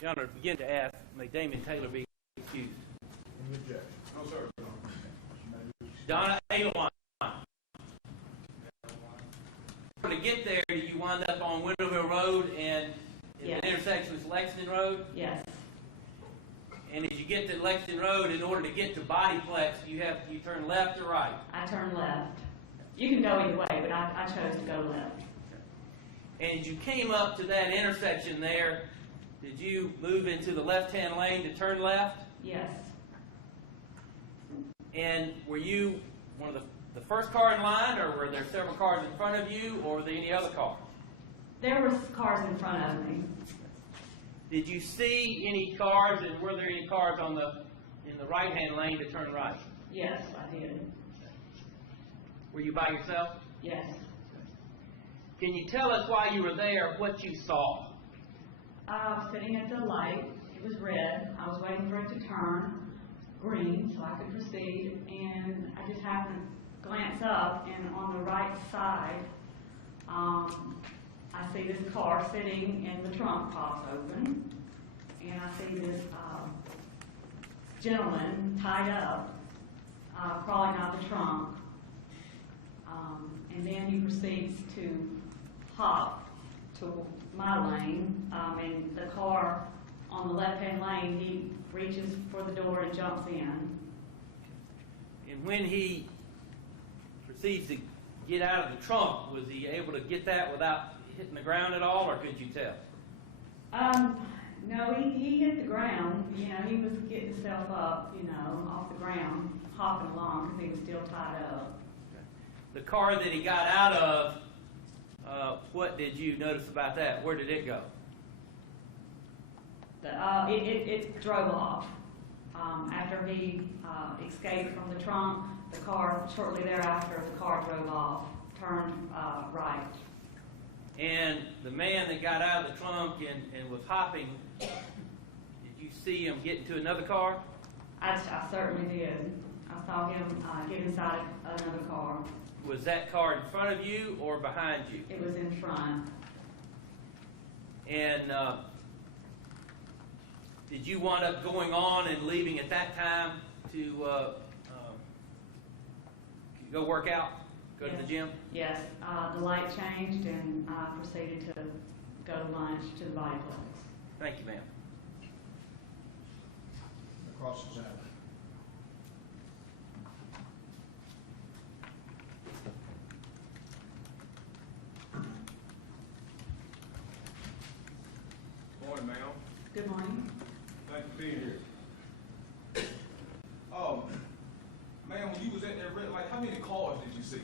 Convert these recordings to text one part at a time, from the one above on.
Your Honor, to begin to ask, may Damian Taylor be excused? Any objection? No, sir. Donna Adelwine. To get there, you wind up on Winterville Road and Yes. the intersection with Lexington Road. Yes. And as you get to Lexington Road, in order to get to Bodyplex, you turn left or right? I turned left. You can go either way, but I chose to go left. And you came up to that intersection there. Did you move into the left-hand lane to turn left? Yes. And were you one of the first car in line, or were there several cars in front of you, or were there any other cars? There were cars in front of me. Did you see any cars, and were there any cars in the right-hand lane to turn right? Yes, I did. Were you by yourself? Yes. Can you tell us while you were there what you saw? I was sitting at the light. It was red. I was waiting for it to turn green so I could proceed, and I just happened to glance up, and on the right side, I see this car sitting, and the trunk pops open, and I see this gentleman tied up, crawling out the trunk, and then he proceeds to hop to my lane, and the car on the left-hand lane, he reaches for the door and jumps in. And when he proceeds to get out of the trunk, was he able to get that without hitting the ground at all, or could you tell? No, he hit the ground. You know, he was getting himself up, you know, off the ground, hopping along because he was still tied up. The car that he got out of, what did you notice about that? Where did it go? It drove off. After he escaped from the trunk, the car, shortly thereafter, the car drove off, turned right. And the man that got out of the trunk and was hopping, did you see him get into another car? I certainly did. I saw him get inside another car. Was that car in front of you or behind you? It was in front. And did you wind up going on and leaving at that time to go work out, go Yes. to the gym? Yes. The light changed, and I proceeded to go to lunch to the Bodyplex. Thank you, ma'am. Across the examiner. Morning, ma'am. Good morning. Thank you for being here. Ma'am, when you was at that red light, how many cars did you see?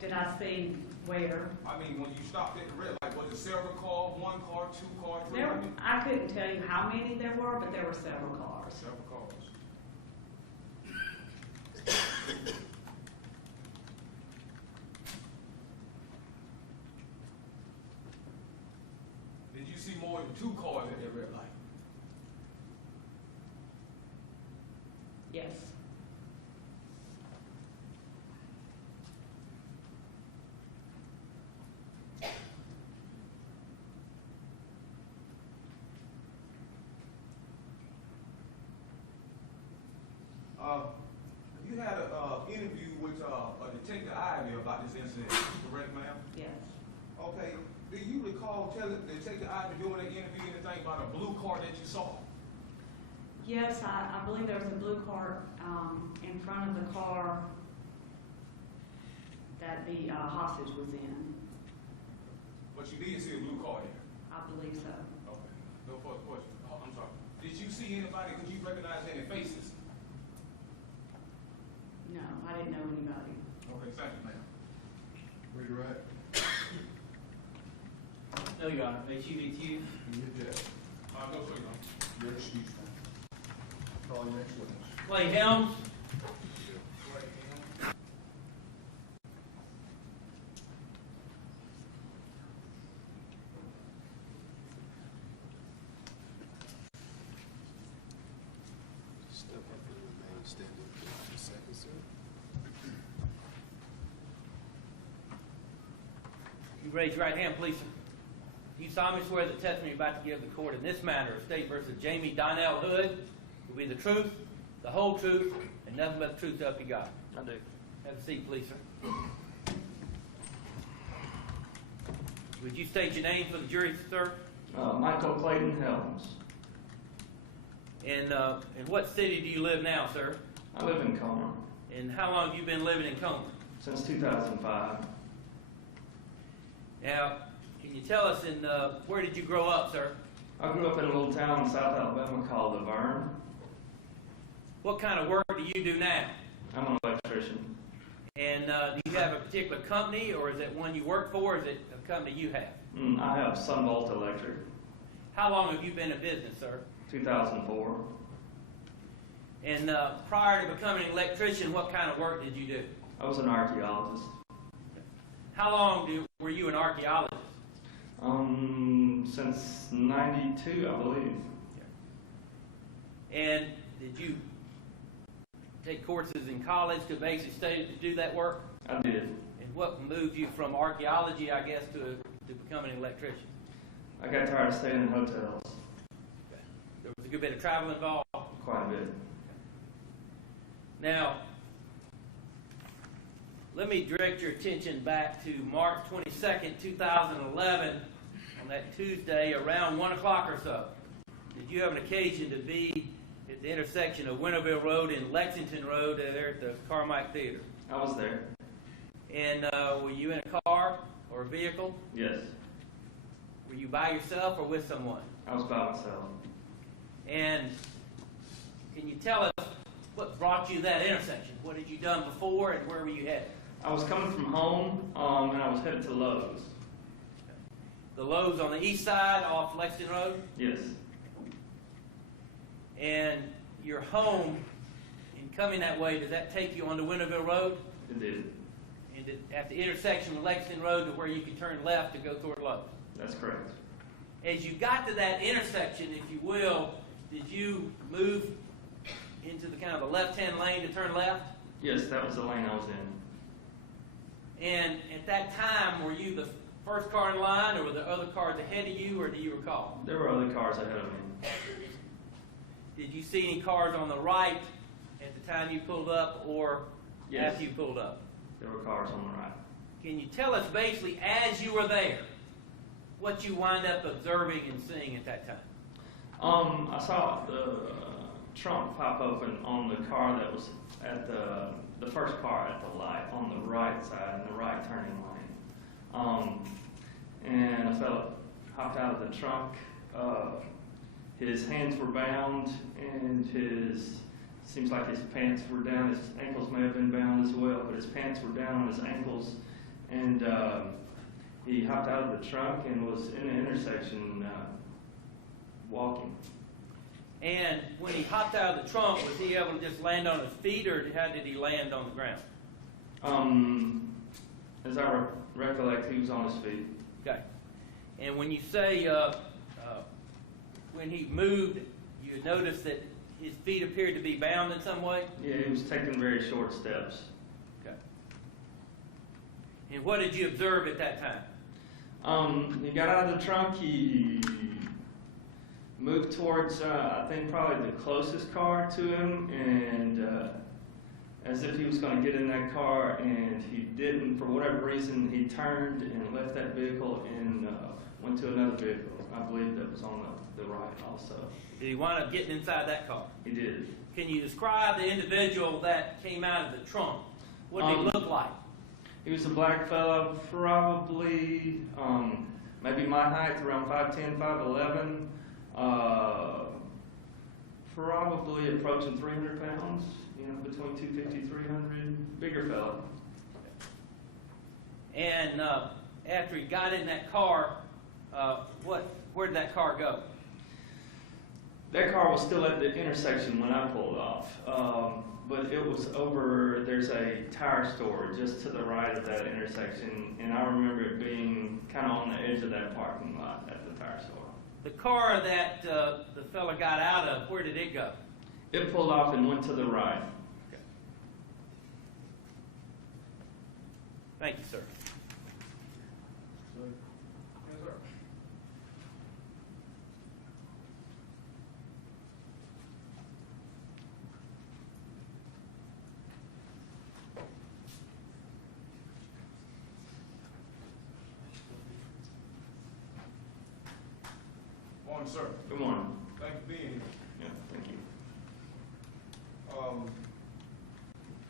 Did I see where? I mean, when you stopped at the red light, was it several cars, one car, two cars, three? I couldn't tell you how many there were, but there were several cars. Several cars. Did you see more than two cars at that red light? Yes. You had an interview with Detective Ivy about this incident, correct, ma'am? Yes. Okay. Do you recall telling Detective Ivy during that interview anything about a blue car that you saw? Yes, I believe there was a blue car in front of the car that the hostage was in. But you did see a blue car there? I believe so. Okay. No further questions. Oh, I'm sorry. Did you see anybody? Could you recognize any faces? No, I didn't know anybody. Okay, thank you, ma'am. Read your right. No, Your Honor. May she be excused? Any objection? No, sir, no. You're excused, ma'am. Call your next witness. Clay Helms. Step up and remain standing for 2 seconds, sir. You raise your right hand, please, sir. You solemnly swear the testimony you're about to give the court in this matter of State versus Jamie Donnell Hood will be the truth, the whole truth, and nothing but the truth so help you God? I do. Have a seat, please, sir. Would you state your name for the jury, sir? Michael Clayton Helms. And in what city do you live now, sir? I live in Comer And how long have you been living in Comer? since 2005. Now, can you tell us where did you grow up, sir? I grew up in a little town in South Alabama called Laverne. What kind of work do you do now? I'm an electrician. And do you have a particular company, or is it one you work for, or is it a company you have? I have Sunvolt Electric, How long have you been in business, sir? 2004. And prior to becoming an electrician, what kind of work did you do? I was an archaeologist. How long were you an archaeologist? Since 92, I believe. And did you take courses in college to basically study to do that work? I did. And what moved you from archaeology, I guess, to becoming an electrician? I got tired of staying in hotels. There was a good bit of travel involved. Quite a bit. Now, let me direct your attention back to March 22nd, 2011, on that Tuesday around 1 o'clock or so. Did you have an occasion to be at the intersection of Winterville Road and Lexington Road there at the Carmike Theater? I was there. And were you in a car or a vehicle? Yes. Were you by yourself or with someone? I was by myself. And can you tell us what brought you to that intersection? What had you done before and where were you headed? I was coming from home, and I was headed to Lowe's. The Lowe's on the east side off Lexington Road? Yes. And your home, in coming that way, does that take you onto Winterville Road? It did. And at the intersection of Lexington Road to where you can turn left to go toward Lowe's? That's correct. As you got to that intersection, if you will, did you move into the kind of the left-hand lane to turn left? Yes, that was the lane I was in. And at that time, were you the first car in line, or were there other cars ahead of you, or do you recall? There were other cars ahead of me. Did you see any cars on the right at the time you pulled up, or Yes. after you pulled up? There were cars on the right. Can you tell us basically, as you were there, what you wind up observing and seeing at that time? I saw the trunk pop open on the car that was at the first car at the light on the right side, in the right turning lane. And a fellow hopped out of the trunk. His hands were bound, and seems like his pants were down. His ankles may have been bound as well, but his pants were down on his ankles. And he hopped out of the trunk and was in the intersection walking. And when he hopped out of the trunk, was he able to just land on his feet, or how did he land on the ground? As I recollect, he was on his feet. Okay. And when you say when he moved, you noticed that his feet appeared to be bound in some way? Yeah, he was taking very short steps. Okay. And what did you observe at that time? He got out of the trunk. He moved towards, I think, probably the closest car to him, and as if he was going to get in that car, and he didn't. For whatever reason, he turned and left that vehicle and went to another vehicle. I believe that was on the right also. Did he wind up getting inside that car? He did. Can you describe the individual that came out of the trunk? What did he look like? He was a black fellow, probably maybe my height, around 5'10", 5'11", probably approaching 300 pounds, between 250, 300, bigger fellow. And after he got in that car, where did that car go? That car was still at the intersection when I pulled off, but it was over. There's a tire store just to the right of that intersection, and I remember it being kind of on the edge of that parking lot at the tire store. The car that the fella got out of, where did it go? It pulled off and went to the right. Okay. Thank you, sir. Yes, sir. morning, sir. Good morning. Thank you for being here. Yeah, thank you.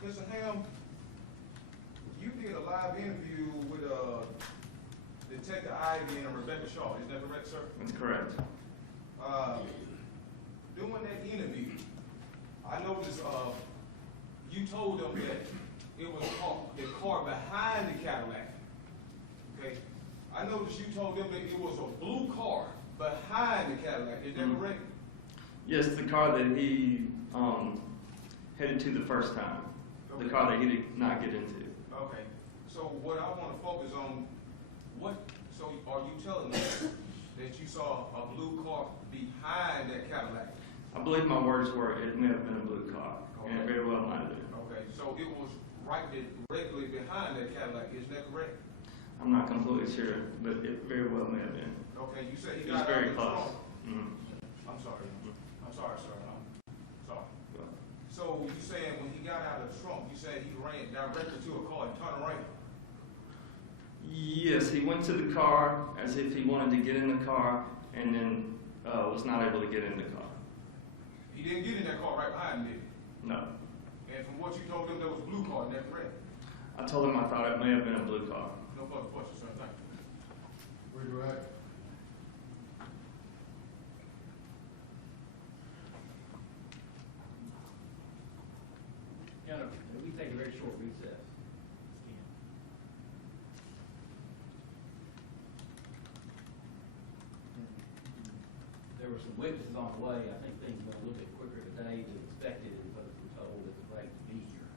Mr. Ham, you did a live interview with Detective Ivy and Rebecca Shaw. Is that correct, sir? That's correct. During that interview, I noticed you told them that it was the car behind the Cadillac. Okay? I noticed you told them that it was a blue car behind the Cadillac. Is that correct? Yes, the car that he headed to the first time. The car that he did not get into. Okay. So what I want to focus on, so are you telling me that you saw a blue car behind that Cadillac? I believe my words were it may have been a blue car, and it very well might have been. Okay, so it was directly behind that Cadillac, is that correct? I'm not completely sure, but it very well may have been. Okay, you said he It was got out very of the close. trunk. Mm-hmm. I'm sorry, sir, I'm sorry. Well, So you saying when he got out of the trunk, you said he ran directly to a car and turned around? yes, he went to the car as if he wanted to get in the car, and then was not able to get in the car. He didn't get in that car right behind him, did he? No. And from what you told him, there was a blue car, is that correct? I told him I thought it may have been a blue car. No further questions, sir, thank you. Redirect. Gentlemen, we take a very short recess. There were some witnesses on the way. I think things went a little bit quicker today than expected, and folks were told it was right to be here.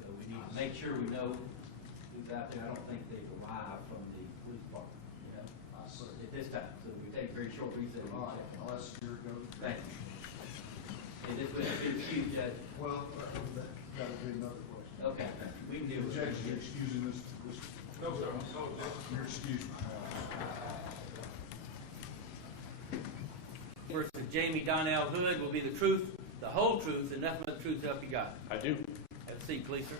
So we need to make sure we know who's out there. I don't think they've arrived from the police department, at this time. So we take a very short recess. All right, I'll ask you to go. Thank you. And this would be excused, Judge. Well, that would be another question. Okay, we can deal with Objection, it. you're excusing this, No, sir, no, you're excused. Versus Jamie Donnell Hood will be the truth, the whole truth, and nothing but the truth. Help you God. I do. Have a seat, please, sir.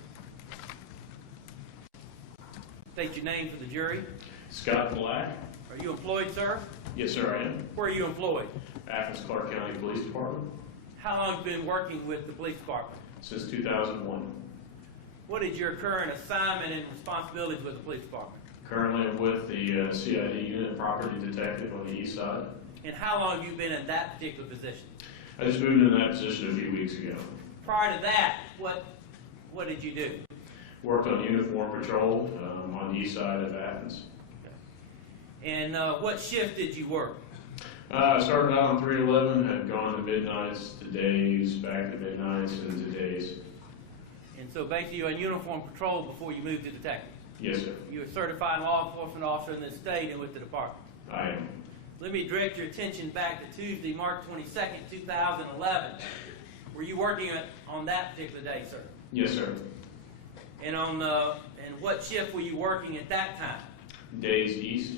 State your name for the jury. Scott Black. Are you employed, sir? Yes, sir, I am. Where are you employed? Athens, Clark County Police Department How long have you been working with the police department? since 2001. What is your current assignment and responsibilities with the police department? Currently, I'm with the CID unit, property detective on the east side. And how long have you been in that particular position? I just moved into that position a few weeks ago. Prior to that, what did you do? Worked on uniform patrol on the east side of Athens. And what shift did you work? I started out on 311, had gone to midnights, to days, back to midnights, and to days. And so basically you're on uniform patrol before you moved to detective. Yes, sir, You're a certified law enforcement officer in this state and with the department. I am. Let me direct your attention back to Tuesday, March 22nd, 2011. Were you working on that particular day, sir? Yes, sir. And and what shift were you working at that time? Days east.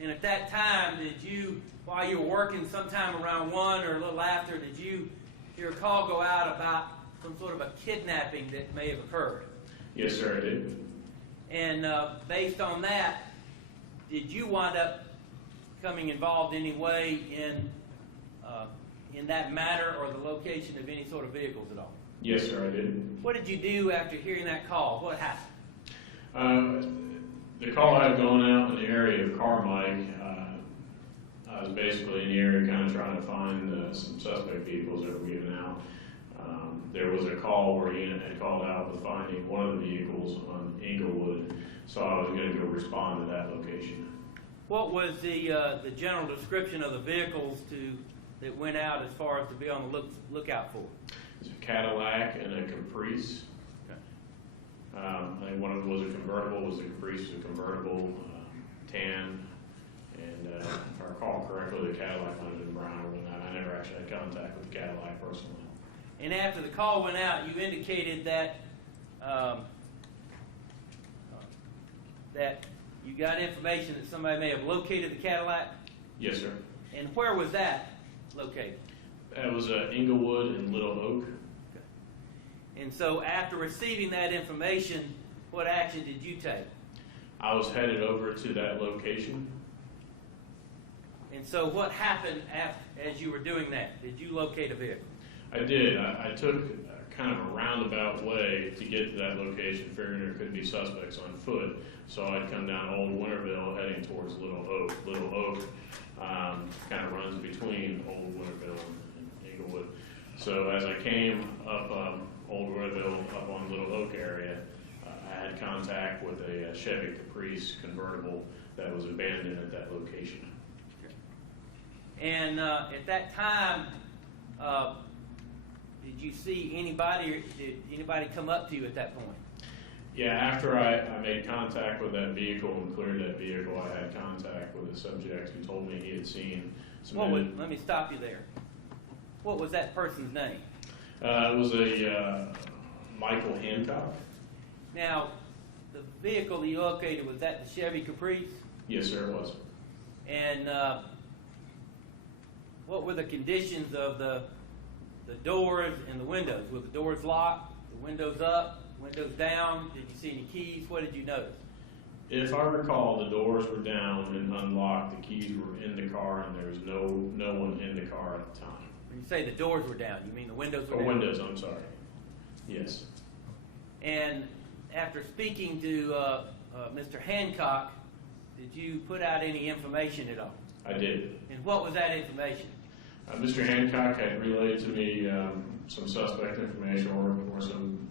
And at that time, did you, while you were working sometime around 1 or a little after, did you hear a call go out about some sort of a kidnapping that may have occurred? Yes, sir, I did. And based on that, did you wind up becoming involved in any way in that matter or the location of any sort of vehicles at all? Yes, sir, I did. What did you do after hearing that call? What happened? The call had gone out in the area of Carmike. I was basically in the area kind of trying to find some suspect vehicles that were given out. There was a call where he had called out with finding one of the vehicles on Inglewood, so I was going to go respond to that location. What was the general description of the vehicles that went out as far as to be on the lookout for? It's a Cadillac and a Caprice. I think one of them was a convertible, was a Caprice, a convertible, tan, and if I recall correctly, the Cadillac might have been brown or that. I never actually had contact with the Cadillac personally. And after the call went out, you indicated that that you got information that somebody may have located the Cadillac. Yes, sir. And where was that located? That was Inglewood and Little Oak. And so after receiving that information, what action did you take? I was headed over to that location. And so what happened as you were doing that? Did you locate a vehicle? I did. I took kind of a roundabout way to get to that location, figuring there could be suspects on foot. So I'd come down Old Winterville heading towards Little Oak. Little Oak kind of runs between Old Winterville and Englewood. So as I came up Old Winterville up on Little Oak area, I had contact with a Chevy Caprice convertible that was abandoned at that location. And at that time, did you see anybody, or did anybody come up to you at that point? Yeah, after I made contact with that vehicle and cleared that vehicle, I had contact with a subject who told me he had seen some... Let me stop you there. What was that person's name? It was a Michael Hancock. Now, the vehicle that you located, was that the Chevy Caprice? Yes, sir, it was. And what were the conditions of the doors and the windows? Were the doors locked, the windows up, windows down? Did you see any keys? What did you notice? If I recall, the doors were down and unlocked, the keys were in the car, and there was no one in the car at the time. When you say the doors were down, you mean the windows were Or down? windows, I'm sorry. Yes. And after speaking to Mr. Hancock, did you put out any information at all? I did. And what was that information? Mr. Hancock had relayed to me some suspect information or some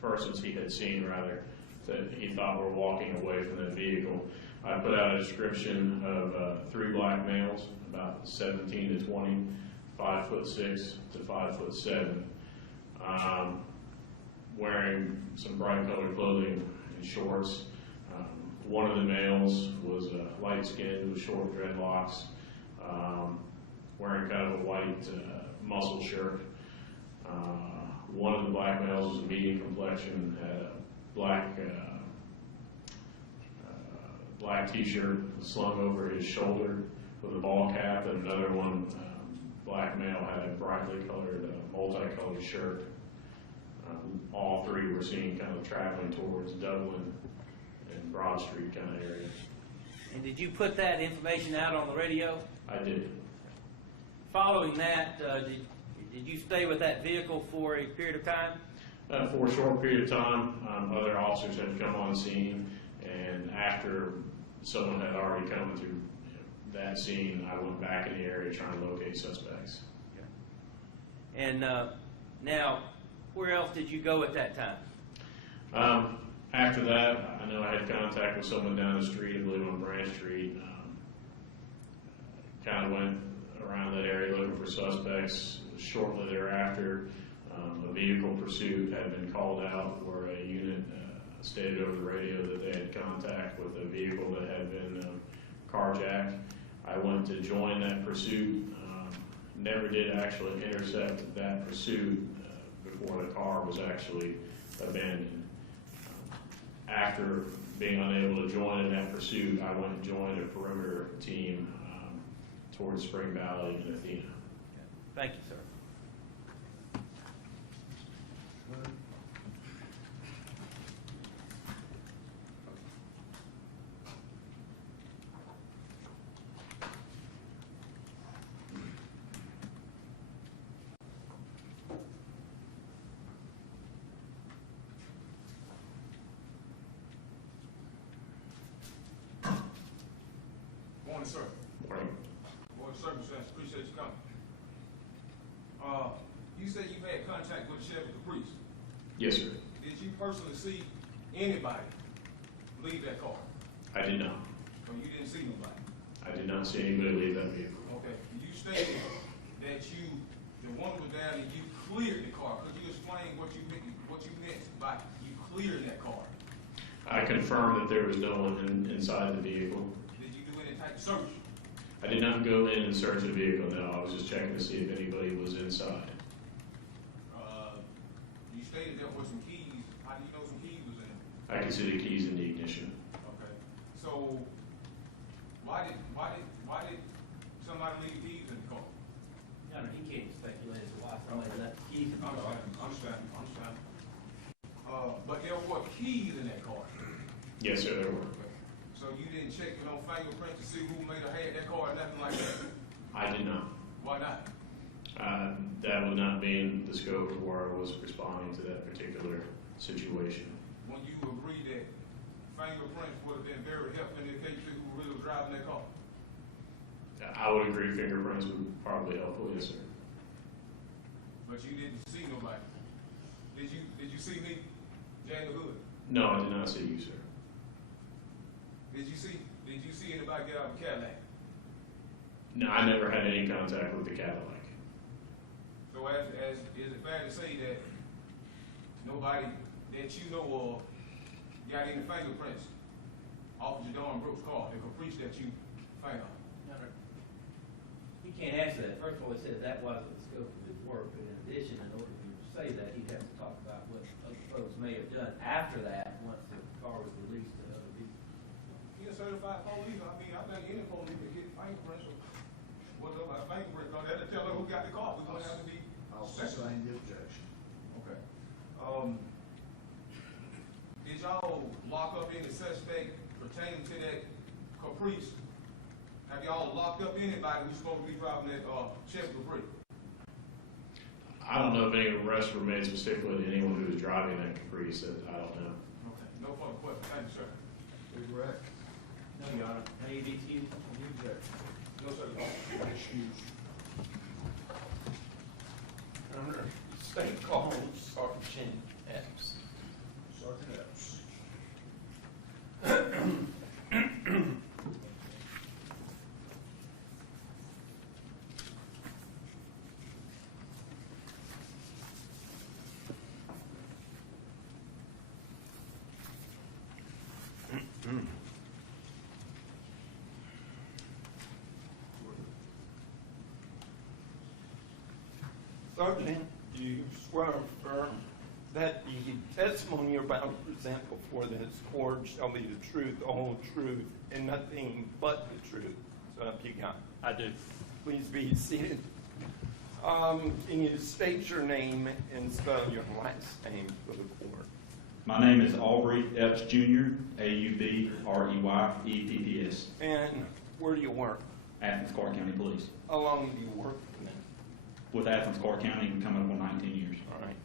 persons he had seen, rather, that he thought were walking away from that vehicle. I put out a description of 3 black males, about 17 to 20, 5'6" to 5'7", wearing some bright colored clothing and shorts. One of the males was light-skinned with short dreadlocks, wearing kind of a white muscle shirt. One of the black males was a medium complexion, had a black t-shirt slung over his shoulder with a ball cap, and another one, black male, had a brightly colored, multicolored shirt. All 3 were seen kind of traveling towards Dublin and Broad Street kind of area. And did you put that information out on the radio? I did. Following that, did you stay with that vehicle for a period of time? For a short period of time, other officers had come on scene, and after someone had already come to that scene, I went back in the area trying to locate suspects. And now, where else did you go at that time? After that, I know I had contact with someone down the street, I believe on Branch Street. Kind of went around that area looking for suspects. Shortly thereafter, a vehicle pursuit had been called out where a unit stated over the radio that they had contact with a vehicle that had been carjacked. I went to join that pursuit. Never did actually intercept that pursuit before the car was actually abandoned. After being unable to join in that pursuit, I went and joined a perimeter team towards Spring Valley and Athena. Thank you, sir. Morning, sir. Morning. Morning, circumstance. Appreciate you coming. You said you had contact with Chevy Caprice. Yes, sir. Did you personally see anybody leave that car? I did not. Or you didn't see nobody? I did not see anybody leave that vehicle. Okay. You stated that the one was down and you cleared the car. Could you explain what you meant by you cleared that car? I confirmed that there was no one inside the vehicle. Did you do any type of search? I did not go in and search the vehicle, no. I was just checking to see if anybody was inside. You stated there were some keys. How do you know some keys was in it? I could see the keys in the ignition. Okay. So why did somebody leave keys in the car? No, he can't speculate as to why somebody left the keys in the car. Understand. But there were keys in that car. Yes, sir, there were. So you didn't check it on fingerprints to see who may have had that car or nothing like that? I did not. Why not? That would not be in the scope of where I was responding to that particular situation. When you agree that fingerprints would have been very helpful in the case of who really was driving that car? I would agree fingerprints would probably help, yes, sir. But you didn't see nobody. Did you see me, Jay the Hood? No, I did not see you, sir. Did you see anybody get out of the Cadillac? No, I never had any contact with the Cadillac. So as is it fair to say that nobody that you know of got any fingerprints off of Jadon Brooks' car, the Caprice that you found? He can't answer that. First of all, he said that wasn't the scope of his work, but in addition, in order for you to say that, he'd have to talk about what other folks may have done after that, once the car was released to other people. He a certified police. I mean, I've done any police to get fingerprints or whatever, my fingerprints on that to tell her who got the car. We don't have to be. I'll sustain the objection. Okay. Did y'all lock up any suspect pertaining to that Caprice? Have y'all locked up anybody who's supposed to be driving that Chevy Caprice? I don't know if any arrests were made specifically to anyone who was driving that Caprice. I don't know. Okay. No further questions. Thank you, sir. Correct. No, Your Honor. Any DTU? You object? No, sir. Excuse. Under state call Sergeant Epps. Sergeant Epps. Sergeant, do you swear or affirm that the testimony you're about to present before this court shall be the truth, the whole truth, and nothing but the truth? So help you God. I do. Please be seated. Can you state your name and spell your last name for the court? My name is Omari Epps Jr., Aubrey, Epps, And where do you work? Athens, Clark County Police. How long do you work for them? With Athens, Clark County, we're coming up on 19 years. All right.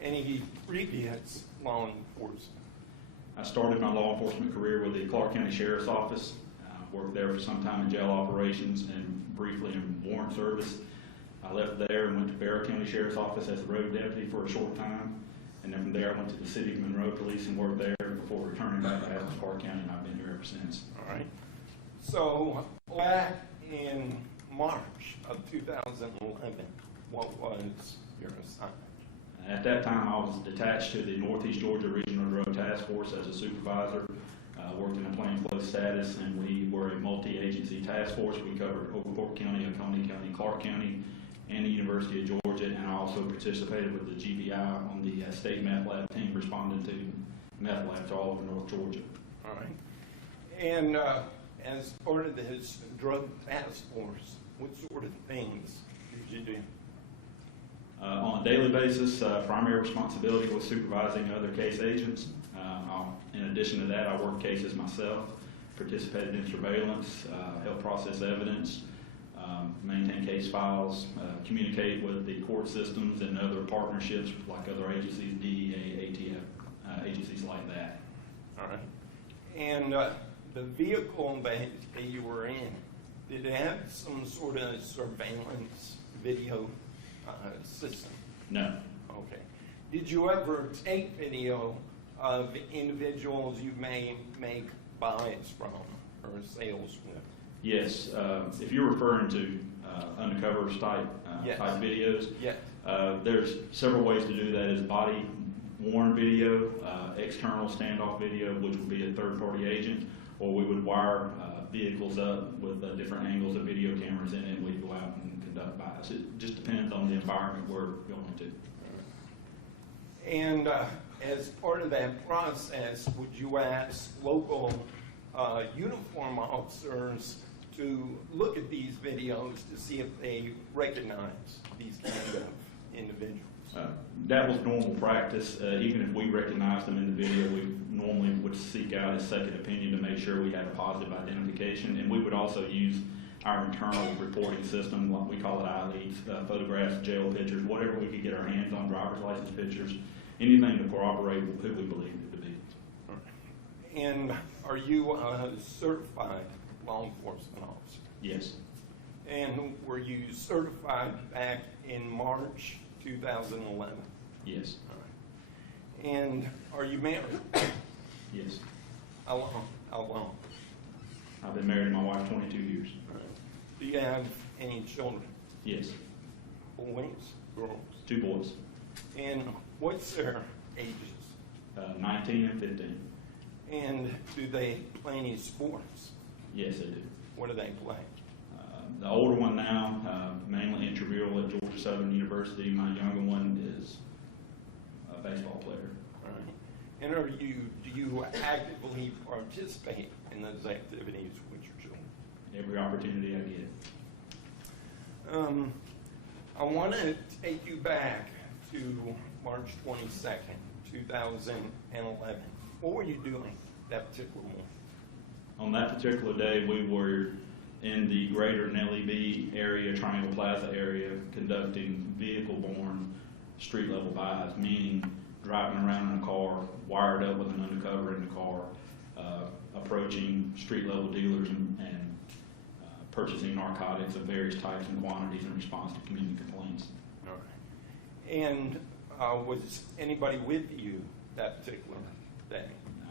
Any previous law enforcement? I started my law enforcement career with the Clark County Sheriff's Office. Worked there for some time in jail operations and briefly in warrant service. I left there and went to Barrow County Sheriff's Office as a road deputy for a short time. And then from there, I went to the City of Monroe Police and worked there before returning back to Athens, Clark County, and I've been here ever since. All right. So back in March of 2011, what was your assignment? At that time, I was detached to the Northeast Georgia Regional Drug Task Force as a supervisor. Worked in a plainclothes status, and we were a multi-agency task force. We covered Oglethorpe County, Oconee County, Clark County, and the University of Georgia, and I also participated with the GBI on the state meth lab team responding to meth labs all over North Georgia. All right. And as part of this drug task force, what sort of things did you do? On a daily basis, primary responsibility was supervising other case agents. In addition to that, I worked cases myself, participated in surveillance, helped process evidence, maintain case files, communicate with the court systems and other partnerships like other agencies, DEA, ATF, agencies like that. All right. And the vehicle that you were in, did it have some sort of surveillance video system? No. Okay. Did you ever take video of individuals you may make buys from or sales with? Yes. If you're referring to undercover type Yes. type videos, Yes. there's several ways to do that. Is body worn video, external standoff video, which would be a third-party agent, or we would wire vehicles up with different angles of video cameras in it, and we'd go out and conduct buys. It just depends on the environment we're going to. And as part of that process, would you ask local uniform officers to look at these videos to see if they recognize these kind of individuals? That was normal practice. Even if we recognized them in the video, we normally would seek out a second opinion to make sure we had a positive identification, and we would also use our internal reporting system, what we call it iLeads, photographs, jail pictures, whatever we could get our hands on, driver's license pictures, anything to corroborate who we believe it to be. And are you a certified law enforcement officer? Yes. And were you certified back in March 2011? Yes. All right. And are you married? Yes. How long? How long? I've been married to my wife 22 years. All right. Do you have any children? Yes. Boys? Girls? 2 boys, And what's their ages? 19 and 15. And do they play any sports? Yes, they do. What do they play? The older one now, mainly intramural at Georgia Southern University. My younger one is a baseball player. All right. And do you actively participate in those activities with your children? Every opportunity I get. I want to take you back to March 22nd, 2011. What were you doing that particular morning? On that particular day, we were in the greater Nellie B area, Triangle Plaza area, conducting vehicle-borne street-level buys, meaning driving around in a car, wired up with an undercover in the car, approaching street-level dealers and purchasing narcotics of various types and quantities in response to community complaints. All right. And was anybody with you that particular day?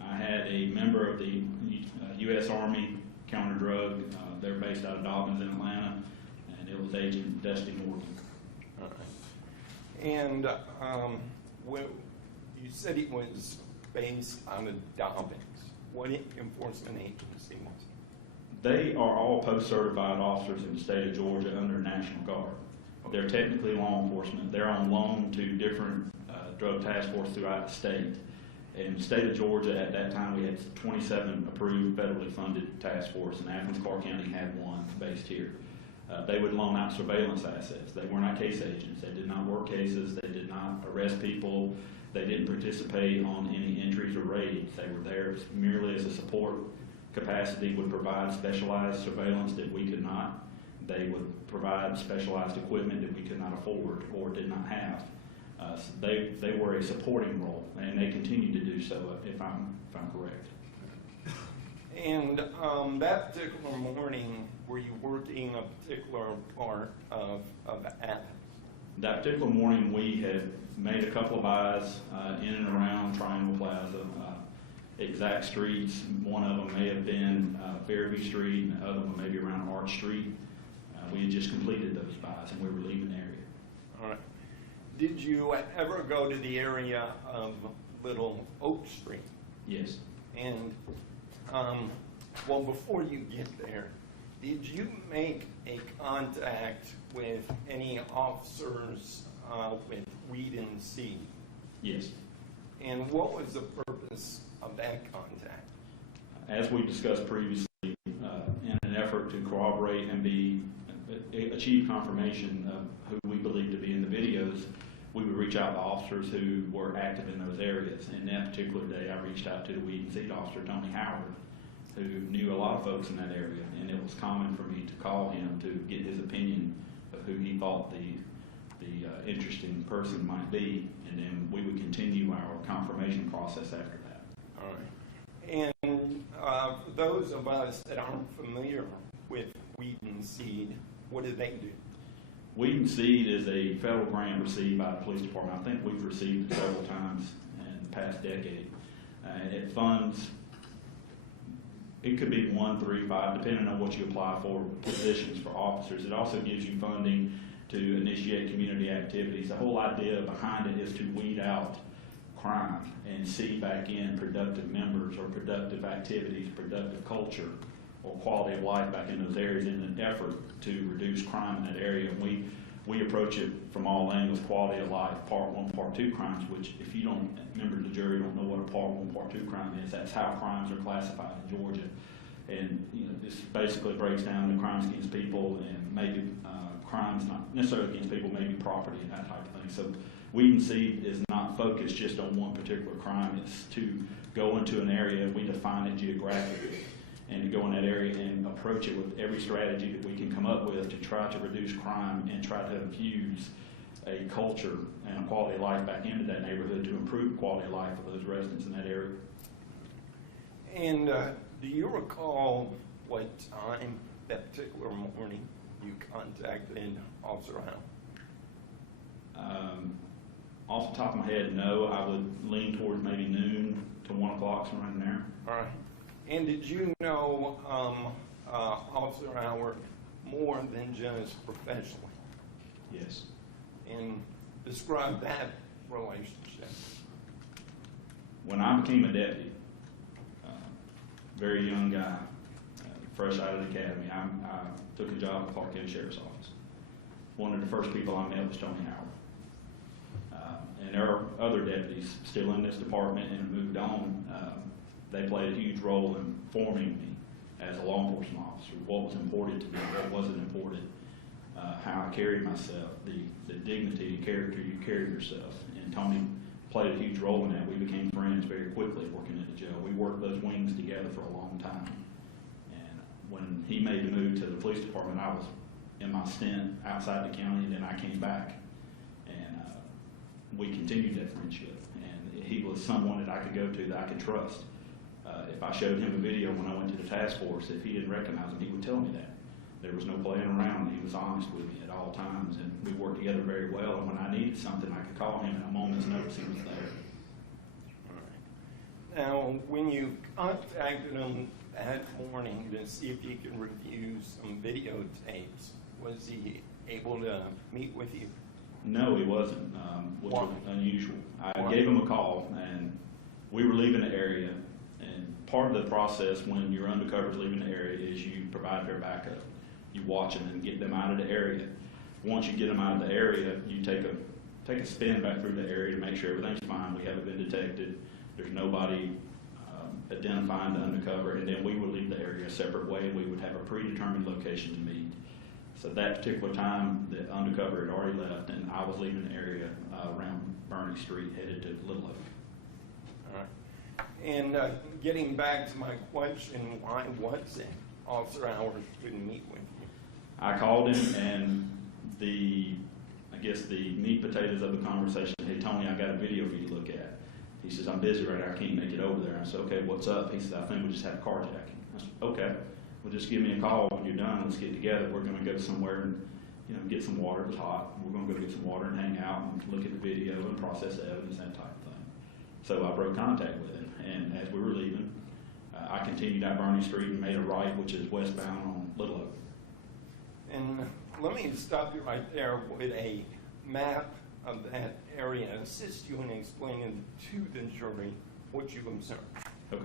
I had a member of the U.S. Army counter-drug. They're based out of Dobbins in Atlanta, and it was Agent Dusty Morgan. All right. And you said it was based on a Dobbins. What enforcement agency was it? They are all post-certified officers in the state of Georgia under National Guard. They're technically law enforcement. They're on loan to different drug task forces throughout the state. In the state of Georgia at that time, we had 27 approved federally funded task force, and Athens, Clark County had one based here. They would loan out surveillance assets. They were not case agents. They did not work cases. They did not arrest people. They didn't participate on any entries or raids. They were there merely as a support capacity, would provide specialized surveillance that we could not. They would provide specialized equipment that we could not afford or did not have. So they were a supporting role, and they continue to do so, if I'm correct. And that particular morning, were you working a particular part of Athens? That particular morning, we had made a couple of buys in and around Triangle Plaza, exact streets. One of them may have been Fairview Street, and the other one maybe around Arch Street. We had just completed those buys, and we were leaving the area. All right. Did you ever go to the area of Little Oak Street? Yes. And, well, before you get there, did you make a contact with any officers with weed and seed? Yes. And what was the purpose of that contact? As we discussed previously, in an effort to corroborate and achieve confirmation of who we believe to be in the videos, we would reach out to officers who were active in those areas. And that particular day, I reached out to the weed and seed officer, Tony Howard, who knew a lot of folks in that area. And it was common for me to call him to get his opinion of who he thought the interesting person might be. And then we would continue our confirmation process after that. All right. And for those of us that aren't familiar with weed and seed, what do they do? Weed and Seed is a federal grant received by the police department. I think we've received it several times in the past decade. It funds, it could be 1, 3, 5, depending on what you apply for, positions for officers. It also gives you funding to initiate community activities. The whole idea behind it is to weed out crime and seed back in productive members or productive activities, productive culture, or quality of life back in those areas in an effort to reduce crime in that area. And we approach it from all angles: quality of life, part 1, part 2 crimes, which if you don't, members of the jury don't know what a part 1, part 2 crime is, that's how crimes are classified in Georgia. And this basically breaks down the crimes against people and maybe crimes not necessarily against people, maybe property and that type of thing. So Weed and Seed is not focused just on one particular crime. It's to go into an area, and we define it geographically, and to go in that area and approach it with every strategy that we can come up with to try to reduce crime and try to infuse a culture and a quality of life back into that neighborhood to improve the quality of life of those residents in that area. And do you recall what time that particular morning you contacted Officer Howe? Off the top of my head, no. I would lean towards maybe noon to 1 o'clock, somewhere in there. All right. And did you know Officer Howard more than just professionally? Yes. And describe that relationship. When I became a deputy, very young guy, fresh out of the academy, I took a job at Clark County Sheriff's Office. One of the first people I met was Tony Howard. And there are other deputies still in this department and moved on. They played a huge role in forming me as a law enforcement officer, what was important to me, what wasn't important, how I carried myself, the dignity and character you carry yourself. And Tony played a huge role in that. We became friends very quickly working at the jail. We worked those wings together for a long time. And when he made the move to the police department, I was in my stint outside the county, and then I came back. And we continued that friendship. And he was someone that I could go to, that I could trust. If I showed him a video when I went to the task force, if he didn't recognize him, he would tell me that. There was no playing around. He was honest with me at all times, and we worked together very well. And when I needed something, I could call him at a moment's notice. He was there. All right. Now, when you contacted him that morning to see if he could review some videotapes, was he able to meet with you? No, he wasn't, which was unusual. I Why? gave him a call, and we were leaving the area. And part of the process when your undercover's leaving the area is you provide their backup. You watch them and get them out of the area. Once you get them out of the area, you take a spin back through the area to make sure everything's fine. We haven't been detected. There's nobody identifying the undercover, and then we would leave the area a separate way. We would have a predetermined location to meet. So that particular time, the undercover had already left, and I was leaving the area around Bernie Street, headed to Little Oak. All right. And getting back to my question, why was it Officer Howard couldn't meet with you? I called him, and I guess the meat potatoes of the conversation, hey, Tony, I got a video for you to look at. He says, I'm busy right now, I can't make it over there. I said, okay, what's up? He said, I think we just had a carjacking. I said, okay, well, just give me a call when you're done. Let's get together. We're going to go somewhere and get some water. It was hot. We're going to go get some water and hang out and look at the video and process the evidence, that type of thing. So I broke contact with him, and as we were leaving, I continued down Bernie Street and made a right, which is westbound on Little Oak. And let me stop you right there with a map of that area and assist you in explaining to the jury what you observed. Okay.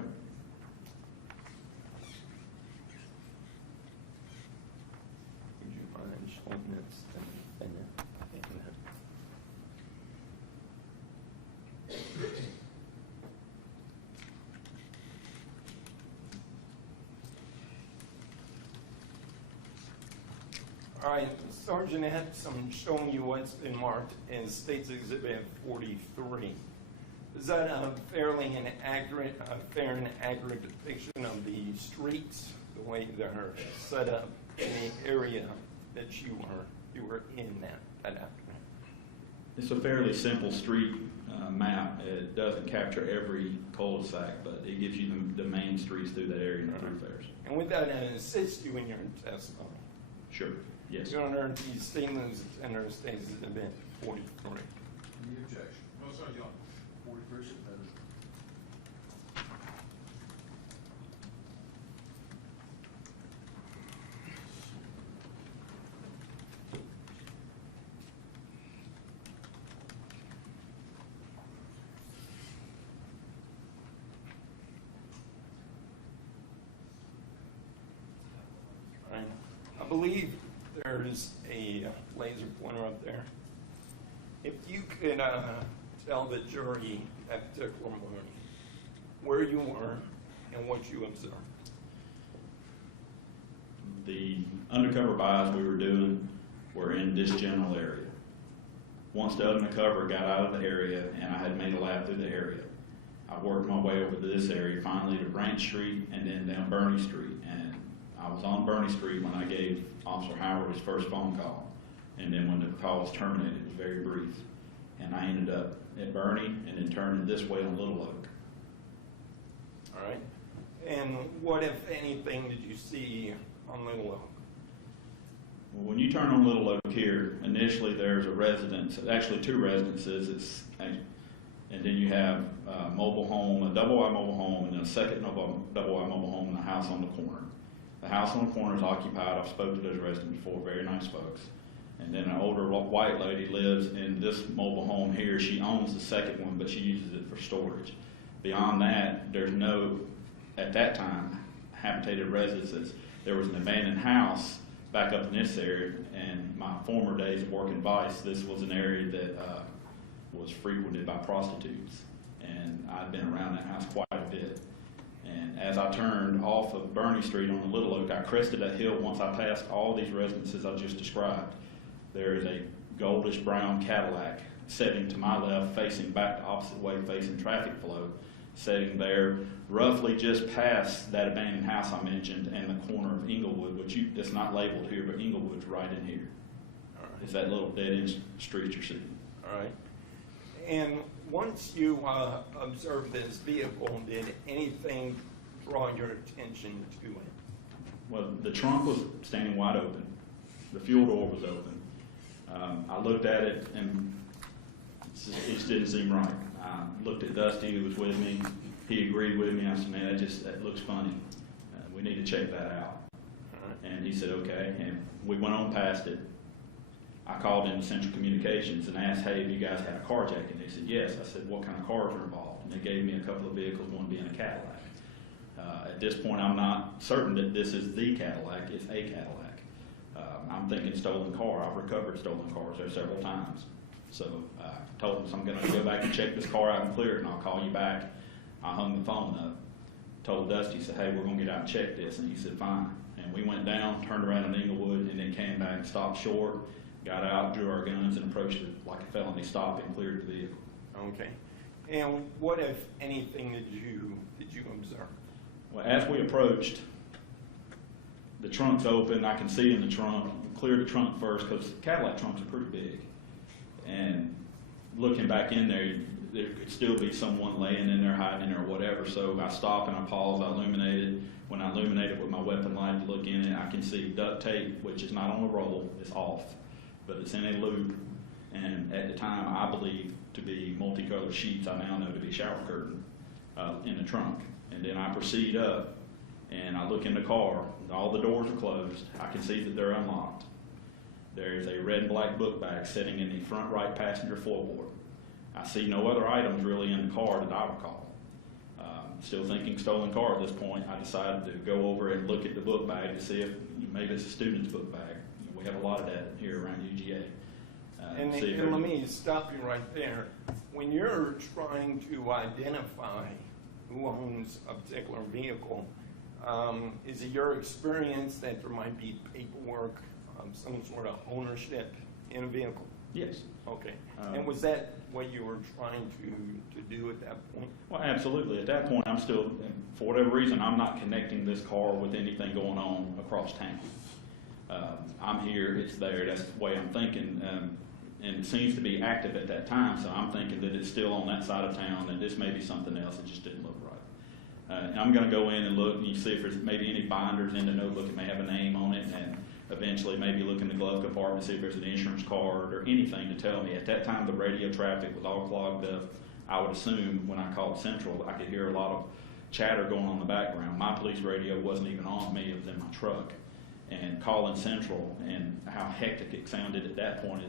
Would you mind showing this? All right, Sergeant Epps, I'm showing you what's been marked as State's Exhibit 43. Is that a fair and accurate depiction of the streets, the way they're set up in the area that you were in that afternoon? It's a fairly simple street map. It doesn't capture every cul-de-sac, but it gives you the main streets through that area and the thoroughfares. And would that assist you in your testimony? Sure. Yes. Your Honor, the statements under State's Exhibit 43. Any objection? No, sir, Your Honor. 43 submitted. All right. I believe there's a laser pointer up there. If you could tell the jury that particular morning where you were and what you observed. The undercover buys we were doing were in this general area. Once the undercover got out of the area and I had made a lap through the area, I worked my way over to this area, finally to Branch Street and then down Bernie Street. And I was on Bernie Street when I gave Officer Howard his first phone call. And then when the call was terminated, it was very brief. And I ended up at Bernie and then turned this way on Little Oak. All right. And what, if anything, did you see on Little Oak? Well, when you turn on Little Oak here, initially there's a residence, actually two residences, and then you have a mobile home, a double-wide mobile home, and then a second double-wide mobile home and a house on the corner. The house on the corner is occupied. I've spoken to those residents before, very nice folks. And then an older white lady lives in this mobile home here. She owns the second one, but she uses it for storage. Beyond that, there's no, at that time, habitated residences. There was an abandoned house back up in this area, and my former days of working Vice, this was an area that was frequented by prostitutes, and I'd been around that house quite a bit. And as I turned off of Bernie Street on the Little Oak, I crested a hill. Once I passed all these residences I just described, there is a goldish brown Cadillac sitting to my left, facing back the opposite way, facing traffic flow, sitting there roughly just past that abandoned house I mentioned and the corner of Inglewood, which it's not labeled here, but Inglewood's right in here. All right. It's that little dead-end street you're seeing. All right. And once you observed this vehicle, did anything draw your attention to it? Well, the trunk was standing wide open. The fuel door was open. I looked at it and it just didn't seem right. I looked at Dusty, who was with me. He agreed with me. I said, man, that looks funny. We need to check that out. And he said, okay. And we went on past it. I called into Central Communications and asked, hey, have you guys had a carjacking? They said, yes. I said, what kind of cars are involved? And they gave me a couple of vehicles, one being a Cadillac. At this point, I'm not certain that this is the Cadillac. It's a Cadillac. I'm thinking stolen car. I've recovered stolen cars there several times. So I told them, so I'm going to go back and check this car out and clear it, and I'll call you back. I hung the phone up, told Dusty, said, hey, we're going to get out and check this. And he said, fine. And we went down, turned around in Inglewood, and then came back and stopped short, got out, drew our guns, and approached it like a felony stop and cleared the vehicle. Okay. And what, if anything, did you observe? Well, as we approached, the trunk's open. I can see in the trunk. Clear the trunk first because Cadillac trunks are pretty big. And looking back in there could still be someone laying in there, hiding in there, or whatever. So I stop and I pause. I illuminate it. When I illuminate it with my weapon light to look in it, I can see duct tape, which is not on the roll. It's off, but it's in a loop. And at the time, I believe to be multicolored sheets. I now know to be shower curtain in the trunk. And then I proceed up, and I look in the car. All the doors are closed. I can see that they're unlocked. There is a red and black book bag sitting in the front right passenger floorboard. I see no other items really in the car that I recall. Still thinking stolen car at this point. I decided to go over and look at the book bag to see if maybe it's a student's book bag. We have a lot of that here around UGA. And let me stop you right there. When you're trying to identify who owns a particular vehicle, is it your experience that there might be paperwork, some sort of ownership in a vehicle? Yes. Okay. And was that what you were trying to do at that point? Well, absolutely. At that point, I'm still, for whatever reason, I'm not connecting this car with anything going on across town. I'm here, it's there, that's the way I'm thinking. And it seems to be active at that time, so I'm thinking that it's still on that side of town, and this may be something else. It just didn't look right. I'm going to go in and look and see if there's maybe any binders in the notebook that may have a name on it, and eventually maybe look in the glove compartment to see if there's an insurance card or anything to tell me. At that time, the radio traffic was all clogged up. I would assume when I called Central, I could hear a lot of chatter going on in the background. My police radio wasn't even on me, it was in my truck. And calling Central and how hectic it sounded at that point,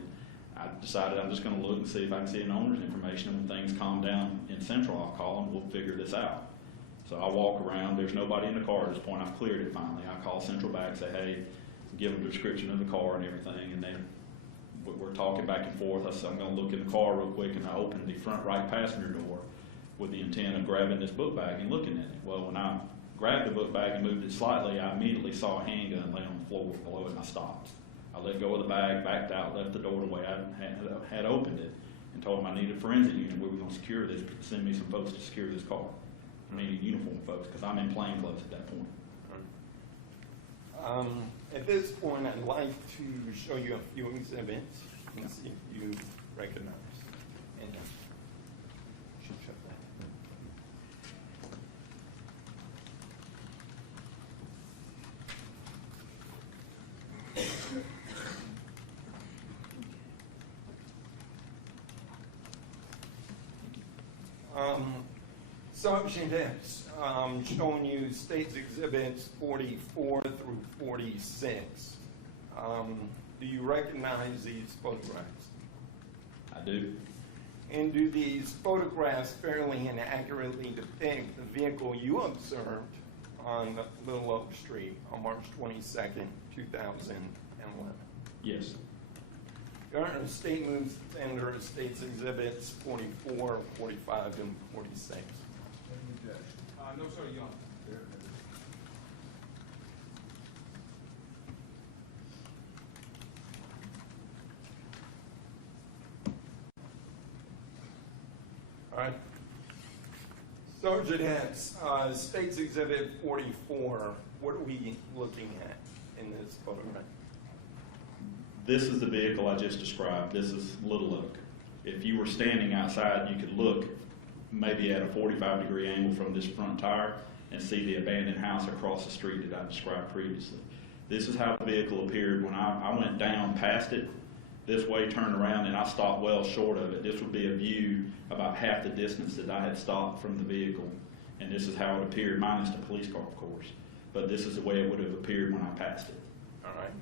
I decided I'm just going to look and see if I can see an owner's information, and when things calm down in Central, I'll call them, we'll figure this out. So I walk around, there's nobody in the car at this point, I've cleared it finally. I call Central back, say, hey, give them a description of the car and everything, and then we're talking back and forth. I said, I'm going to look in the car real quick, and I opened the front right passenger door with the intent of grabbing this book bag and looking at it. Well, when I grabbed the book bag and moved it slightly, I immediately saw a handgun laying on the floor below it, and I stopped. I let go of the bag, backed out, left the door the way I had opened it, and told them I needed a forensic unit. We were going to secure this, send me some folks to secure this car. I needed uniform folks because I'm in plain clothes at that point. At this point, I'd like to show you a few exhibits and see if you recognize. And should shut that. Sergeant X, showing you State's Exhibits 44 through 46. Do you recognize these photographs? I do. And do these photographs fairly and accurately depict the vehicle you observed on Little Oak Street on March 22nd, 2011? Yes. Your Honor, the State moves under State's Exhibits 44, 45, and 46. No, sir, Your Honor. All right. Sergeant X, State's Exhibit 44, what are we looking at in this photograph? This is the vehicle I just described. This is Little Oak. If you were standing outside, you could look maybe at a 45-degree angle from this front tire and see the abandoned house across the street that I described previously. This is how the vehicle appeared when I went down past it this way, turned around, and I stopped well short of it. This would be a view about half the distance that I had stopped from the vehicle, and this is how it appeared, minus the police car, of course. But this is the way it would have appeared when I passed it. All right.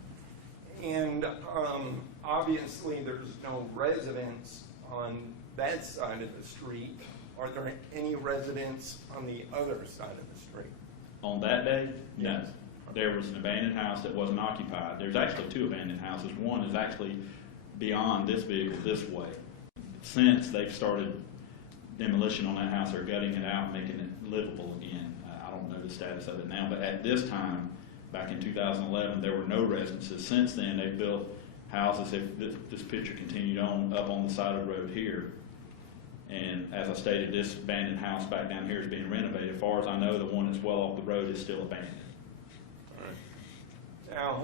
And obviously there's no residents on that side of the street. Are there any residents on the other side of the street? On that day, no. Yes. There was an abandoned house that wasn't occupied. There's actually two abandoned houses. One is actually beyond this vehicle this way. Since they've started demolition on that house, they're gutting it out, making it livable again. I don't know the status of it now, but at this time, back in 2011, there were no residences. Since then, they've built houses. This picture continued on up on the side of the road here. And as I stated, this abandoned house back down here is being renovated. As far as I know, the one that's well off the road is still abandoned. All right. Now,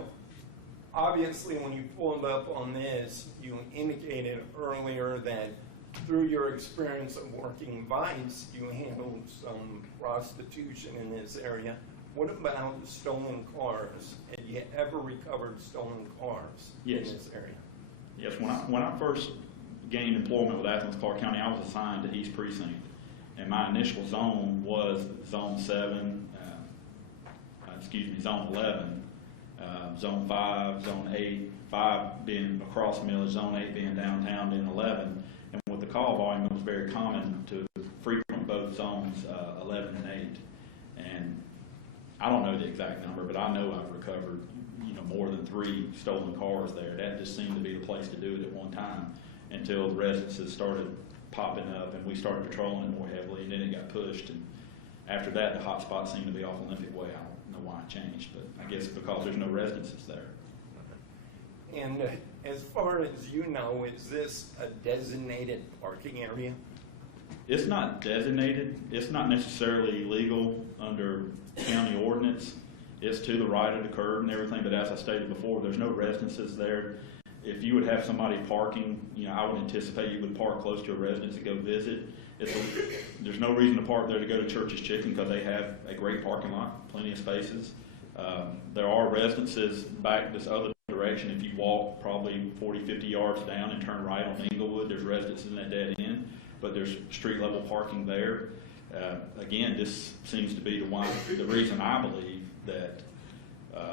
obviously, when you pulled up on this, you indicated earlier that through your experience of working vice, you handled some prostitution in this area. What about stolen cars? Have you ever recovered stolen cars in this area? Yes, when I first gained employment with Athens, Clark County, I was assigned to East Precinct. And my initial zone was Zone 7, Zone 11, Zone 5, Zone 8, 5 being across Millage, Zone 8 being downtown, then 11. And with the call volume, it was very common to frequent both zones, 11 and 8. And I don't know the exact number, but I know I've recovered, more than 3 stolen cars there. That just seemed to be the place to do it at one time until the residences started popping up and we started patrolling it more heavily, and then it got pushed. And after that, the hot spot seemed to be off Olympic Way. I don't know why it changed, but I guess because there's no residences there. And as far as you know, is this a designated parking area? It's not designated. It's not necessarily illegal under county ordinance. It's to the right of the curb and everything, but as I stated before, there's no residences there. If you would have somebody parking, I would anticipate you would park close to a residence to go visit. There's no reason to park there to go to Church's Chicken because they have a great parking lot, plenty of spaces. There are residences back this other direction. If you walk probably 40, 50 yards down and turn right on Inglewood, there's residences in that dead end, but there's street level parking there. Again, this seems to be the reason I believe that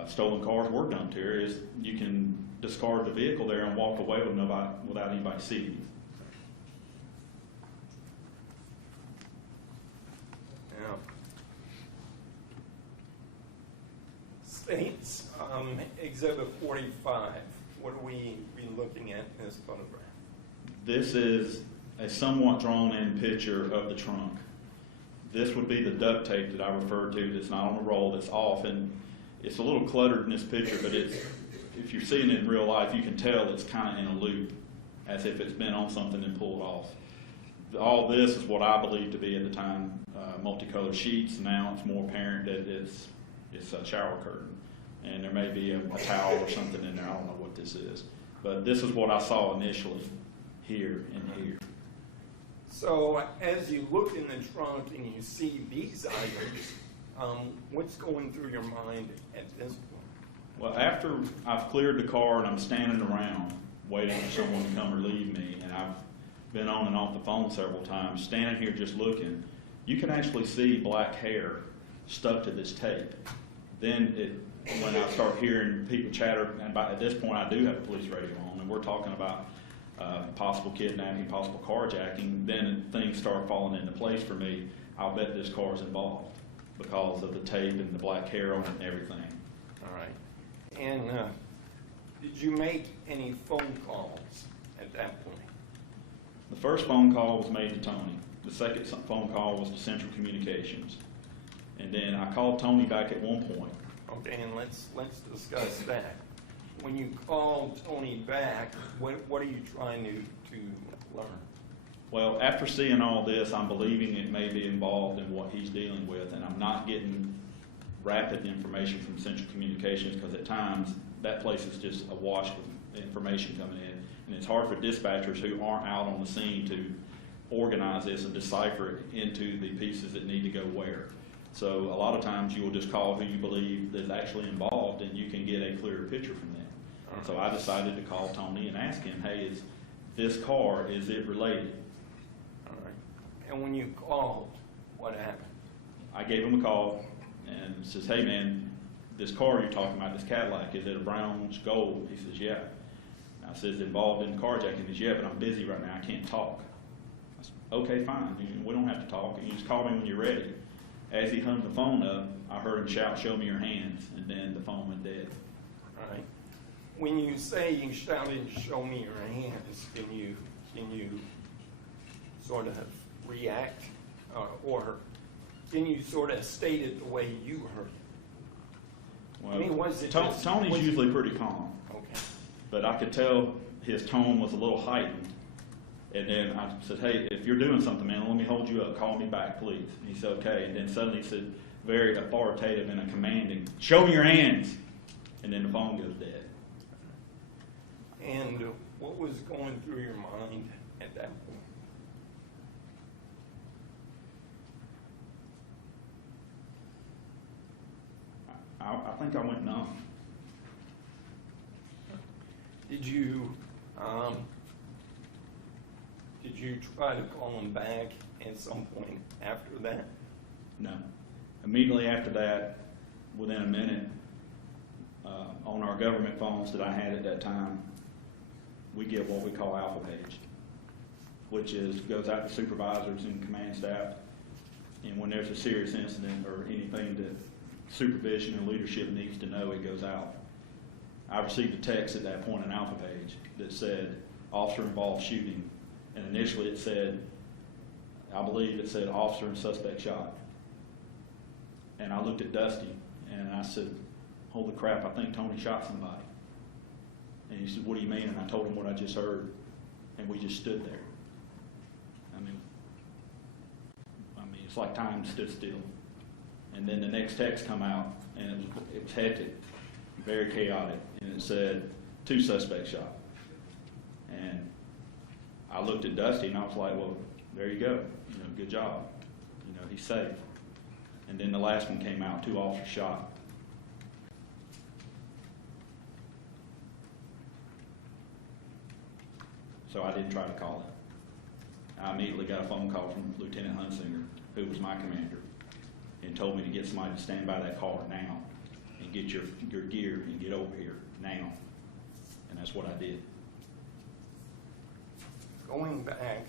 stolen cars were dumped here is you can discard the vehicle there and walk away without anybody seeing you. Yeah. States, Exhibit 45. What are we looking at in this photograph? This is a somewhat drawn-in picture of the trunk. This would be the duct tape that I referred to that's not on the roll, that's off, and it's a little cluttered in this picture, but if you're seeing it in real life, you can tell it's kind of in a loop, as if it's been on something and pulled off. All this is what I believe to be at the time multicolored sheets. Now it's more apparent that it's a shower curtain, and there may be a towel or something in there. I don't know what this is, but this is what I saw initially here and here. So as you look in the trunk and you see these items, what's going through your mind at this point? Well, after I've cleared the car and I'm standing around waiting for someone to come relieve me, and I've been on and off the phone several times, standing here just looking, you can actually see black hair stuck to this tape. Then when I start hearing people chatter, and at this point I do have a police radio on, and we're talking about possible kidnapping, possible carjacking, then things start falling into place for me. I'll bet this car is involved because of the tape and the black hair on it and everything. All right. And did you make any phone calls at that point? The first phone call was made to Tony. The second phone call was to Central Communications. And then I called Tony back at one point. Okay, and let's discuss that. When you called Tony back, what are you trying to learn? Well, after seeing all this, I'm believing it may be involved in what he's dealing with, and I'm not getting rapid information from Central Communications because at times that place is just awash with information coming in, and it's hard for dispatchers who aren't out on the scene to organize this and decipher it into the pieces that need to go where. So a lot of times you will just call who you believe is actually involved, and you can get a clearer picture from them. So I decided to call Tony and ask him, hey, is this car, is it related? All right. And when you called, what happened? I gave him a call and says, hey man, this car you're talking about, this Cadillac, is it a brownish gold? He says, yeah. I says, involved in carjacking? He says, yeah, but I'm busy right now, I can't talk. I said, okay, fine, we don't have to talk. You just call me when you're ready. As he hung the phone up, I heard him shout, show me your hands, and then the phone went dead. All right. When you say you shouted, show me your hands, can you sort of react, or can you sort of state it the way you heard it? Well, I mean, was it Tony's usually pretty calm. Okay. But I could tell his tone was a little heightened. And then I said, hey, if you're doing something, man, let me hold you up. Call me back, please. And he said, okay. And then suddenly he said, very authoritative and a commanding, show me your hands. And then the phone goes dead. And what was going through your mind at that point? I think I went numb. Did you try to call him back at some point after that? No. Immediately after that, within a minute, on our government phones that I had at that time, we get what we call alpha page, which goes out to supervisors and command staff. And when there's a serious incident or anything that supervision and leadership needs to know, it goes out. I received a text at that point, an alpha page, that said, officer involved shooting. And initially it said, I believe it said, officer and suspect shot. And I looked at Dusty and I said, holy crap, I think Tony shot somebody. And he said, what do you mean? And I told him what I just heard. And we just stood there. I mean, it's like time stood still. And then the next text come out, and it was hectic, very chaotic, and it said, 2 suspects shot. And I looked at Dusty, and I was like, well, there you go, good job, he's safe. And then the last one came out, 2 officers shot. So I didn't try to call it. I immediately got a phone call from Lieutenant Hunsinger, who was my commander, and told me to get somebody to stand by that car now and get your gear and get over here now. And that's what I did. Going back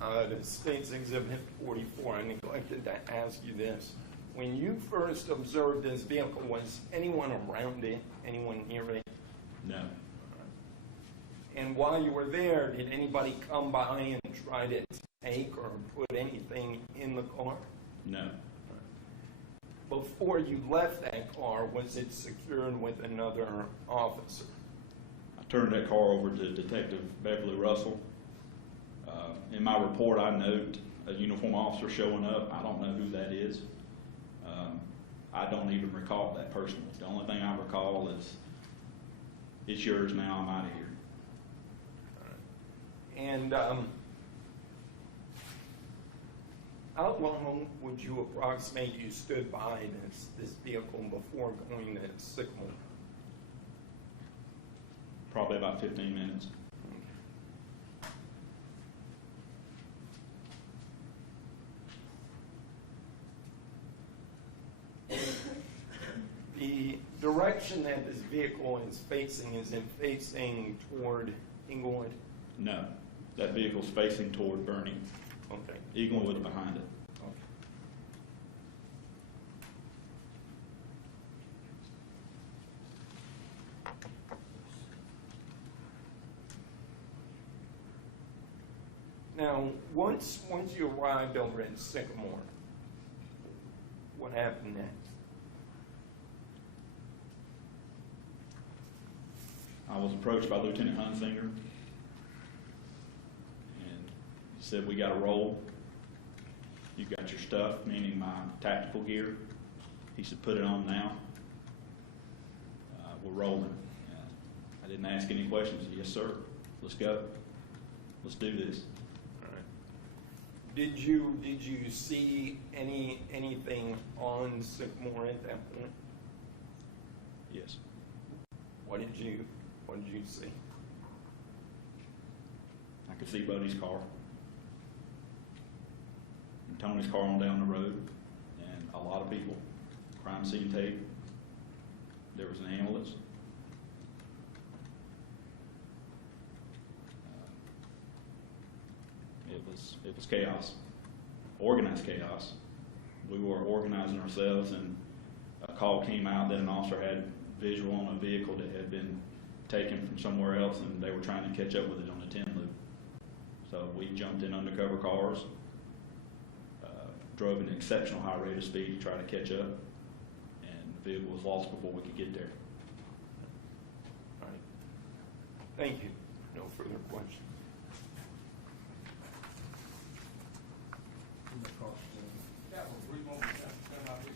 to State's Exhibit 44, I neglected to ask you this. When you first observed this vehicle, was anyone around it, anyone near it? No. And while you were there, did anybody come by and try to take or put anything in the car? No. Before you left that car, was it secured with another officer? turned that car over to Detective Beverly Russell. In my report, I note a uniform officer showing up. I don't know who that is. I don't even recall that personally. The only thing I recall is, it's yours now, I'm out of here. And how long would you approximate you stood by this vehicle before going to Sycamore? Probably about 15 minutes. The direction that this vehicle is it facing toward Inglewood? No, that vehicle's facing toward Bernie. Okay. Inglewood is behind it. Okay. Now, once you arrived over at Sycamore, what happened next? I was approached by Lieutenant Hunsinger, and he said, "We got to roll. You got your stuff," meaning my tactical gear. He said, "Put it on now. We're rolling." I didn't ask any questions. I said, "Yes, sir. Let's go. Let's do this." All right. Did you see anything on Sycamore at that point? Yes. What did you see? I could see Buddy's car and Tony's car on down the road, and a lot of people. Crime scene tape. There was an ambulance. It was chaos, organized chaos. We were organizing ourselves, and a call came out that an officer had visual on a vehicle that had been taken from somewhere else, and they were trying to catch up with it on the 10 loop. So we jumped in undercover cars, drove an exceptional high rate of speed to try to catch up, and the vehicle was lost before we could get there. All right. Thank you. No further questions. That was a brief moment. That's my picture.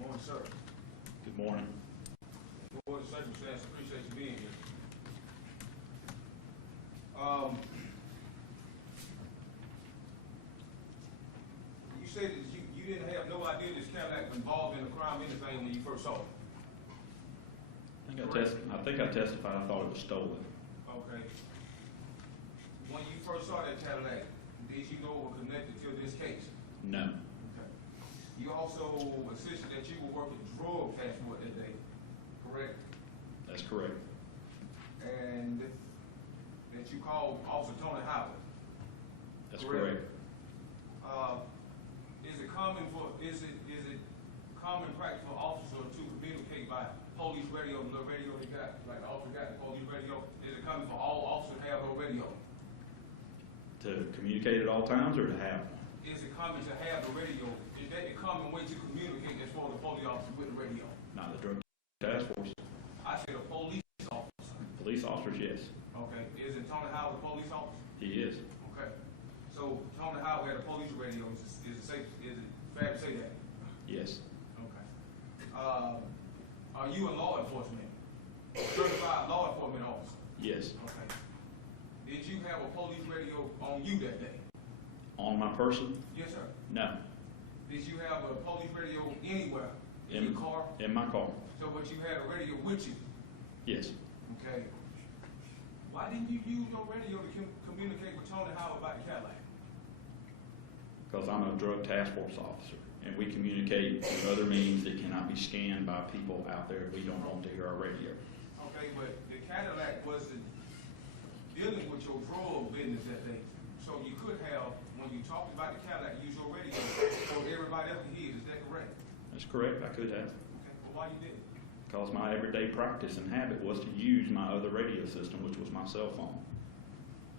Morning, sir. Good morning. For the circumstance, appreciate you being here. You said that you didn't have no idea this Cadillac was involved in a crime, anything, when you first saw it. I think I testified I thought it was stolen. Okay. when you first saw that Cadillac, did you know it was connected to this case? No. Okay. You also insisted that you were working drug task force that day, correct? That's correct. And that you called Officer Tony Howard. That's correct. Is it common practice for officers to communicate by police radio, the radio they got, like the officer got the police radio? Is it common for all officers to have no radio? To communicate at all times or to have one? Is it common to have the radio? Is that the common way to communicate as far as the police officer with the radio? Not the drug task force. I said a police officer. Police officers, yes. Okay. Is it Tony Howard a police officer? He is. Okay. So Tony Howard had a police radio. Is it fair to say that? Yes. Okay. Are you a law enforcement? Certified law enforcement officer? Yes. Okay. Did you have a police radio on you that day? On my person? Yes, sir. No. Did you have a police radio anywhere? In your car? In my car. So, but you had a radio with you? Yes. Okay. Why didn't you use your radio to communicate with Tony Howard about the Cadillac? Because I'm a drug task force officer, and we communicate through other means that cannot be scanned by people out there if we don't want to hear our radio. Okay, but the Cadillac wasn't dealing with your drug business that day. So you could have, when you talked about the Cadillac, use your radio so everybody else can hear. Is that correct? That's correct. I could have. Okay, well, why you didn't? Because my everyday practice and habit was to use my other radio system, which was my cell phone.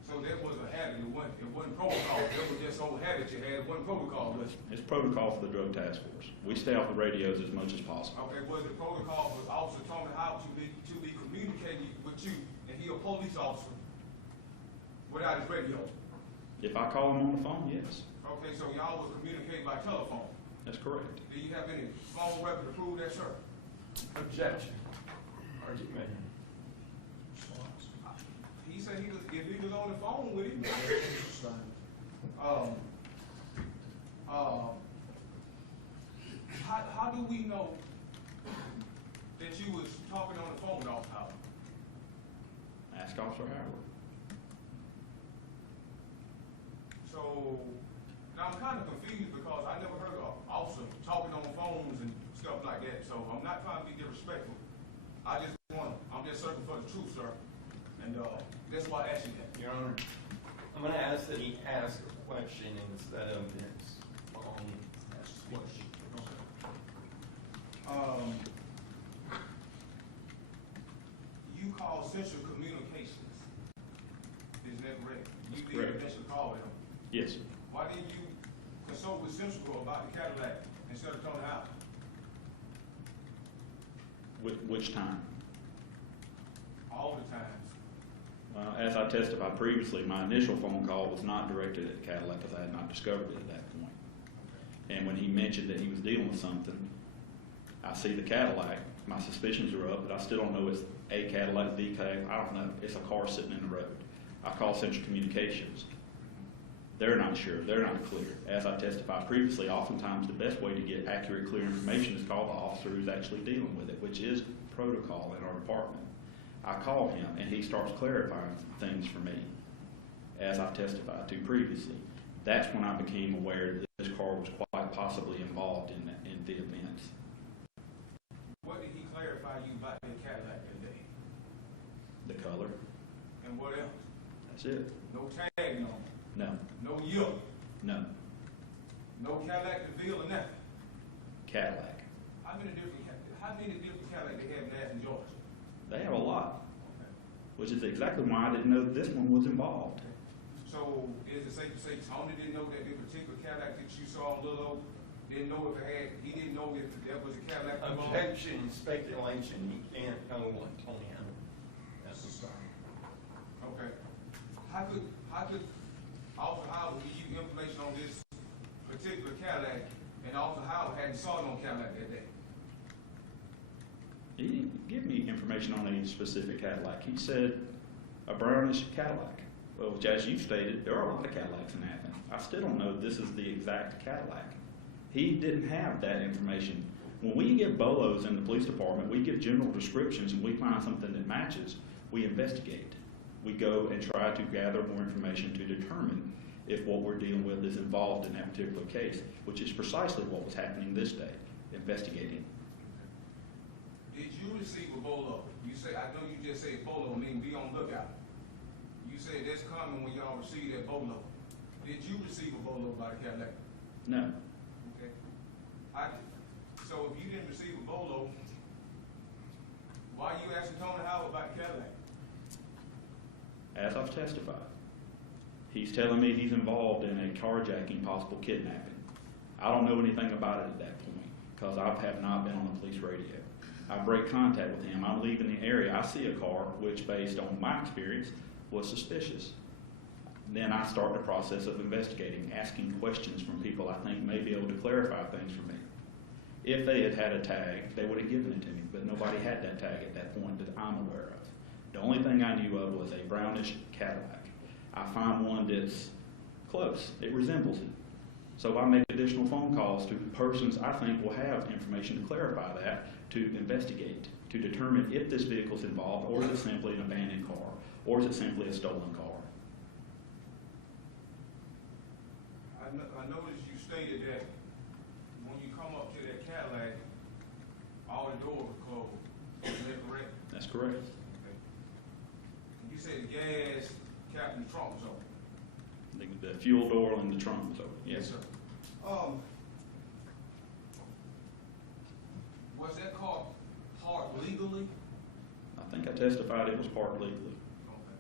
So that was a habit. It wasn't protocol. It was just old habit you had. It wasn't protocol, was it? It's protocol for the drug task force. We stay off the radios as much as possible. Okay, was it protocol for Officer Tony Howard to be communicating with you, and he a police officer, without his radio? If I call him on the phone, yes. Okay, so y'all was communicating by telephone. That's correct. Do you have any phone record to prove that, sir? Objection. Argument. He said if he was on the phone with him. How do we know that you was talking on the phone with Officer Howard? Ask Officer Howard. So now I'm kind of confused because I never heard of officer talking on phones and stuff like that. So I'm not trying to be disrespectful. I'm just searching for the truth, sir. And that's why I asked you that. Your Honor, I'm going to ask that he ask a question instead of this long speech. You call Central Communications. Is that correct? That's You correct. did eventually call them. Yes. Why didn't you consult with Central about the Cadillac instead of Tony Howard? Which time? All the times. As I testified previously, my initial phone call was not directed at the Cadillac because I had not discovered it at that point. And when he mentioned that he was dealing with something, I see the Cadillac, my suspicions are up, but I still don't know it's a Cadillac, the Cadillac, I don't know. It's a car sitting in the road. I call Central Communications. They're not sure. They're not clear. As I testified previously, oftentimes the best way to get accurate, clear information is call the officer who's actually dealing with it, which is protocol in our department. I call him, and he starts clarifying things for me, as I've testified to previously. That's when I became aware that this car was quite possibly involved in the events. What did he clarify you about the Cadillac that day? The color. And what else? That's it. No tag on. No. No year. No. No Cadillac DeVille or nothing. Cadillac. How many different Cadillac they have in Athens, Georgia? They have a lot, Okay. which is exactly why I didn't know this one was involved. So is it safe to say Tony didn't know that the particular Cadillac that you saw in Little Oak, he didn't know if there was a Cadillac involved? Objection, speculation. He can't know what Tony Howard. That's the start. Okay. How could Officer Howard give you information on this particular Cadillac and Officer Howard hadn't saw no Cadillac that day? He didn't give me information on a specific Cadillac. He said a brownish Cadillac. Well, which, as you stated, there are a lot of Cadillacs in Athens. I still don't know this is the exact Cadillac. He didn't have that information. When we give bolos in the police department, we give general descriptions and we find something that matches, we investigate. we go and try to gather more information to determine if what we're dealing with is involved in that particular case, which is precisely what was happening this day, investigating. Did you receive a bolo? You say, I know you just said bolo mean be on lookout. You said that's coming when y'all receive that bolo. Did you receive a bolo by the Cadillac? No. Okay. So if you didn't receive a bolo, why are you asking Tony Howard about the Cadillac? As I've testified, he's telling me he's involved in a carjacking, possible kidnapping. I don't know anything about it at that point because I have not been on the police radio. I break contact with him. I'm leaving the area. I see a car which, based on my experience, was suspicious. Then I start the process of investigating, asking questions from people I think may be able to clarify things for me. If they had had a tag, they would have given it to me, but nobody had that tag at that point that I'm aware of. The only thing I knew of was a brownish Cadillac. I find one that's close. It resembles it. So I make additional phone calls to persons I think will have information to clarify that, to investigate, to determine if this vehicle is involved, or is it simply an abandoned car, or is it simply a stolen car. I noticed you stated that when you come up to that Cadillac, all the doors were closed. Is that correct? That's correct. Okay. And you said the gas cap in the trunk was open. The fuel door and the trunk was open. Yes, sir. Was that car parked legally? I think I testified it was parked legally. Okay.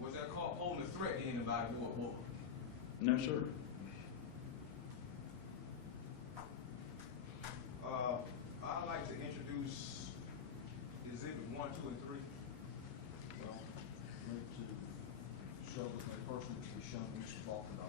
Was that car posing a threat to anybody? What? No, sir. I'd like to introduce Exhibit 1, 2, and 3. Well, need to show that the person to be shown each walk the dog.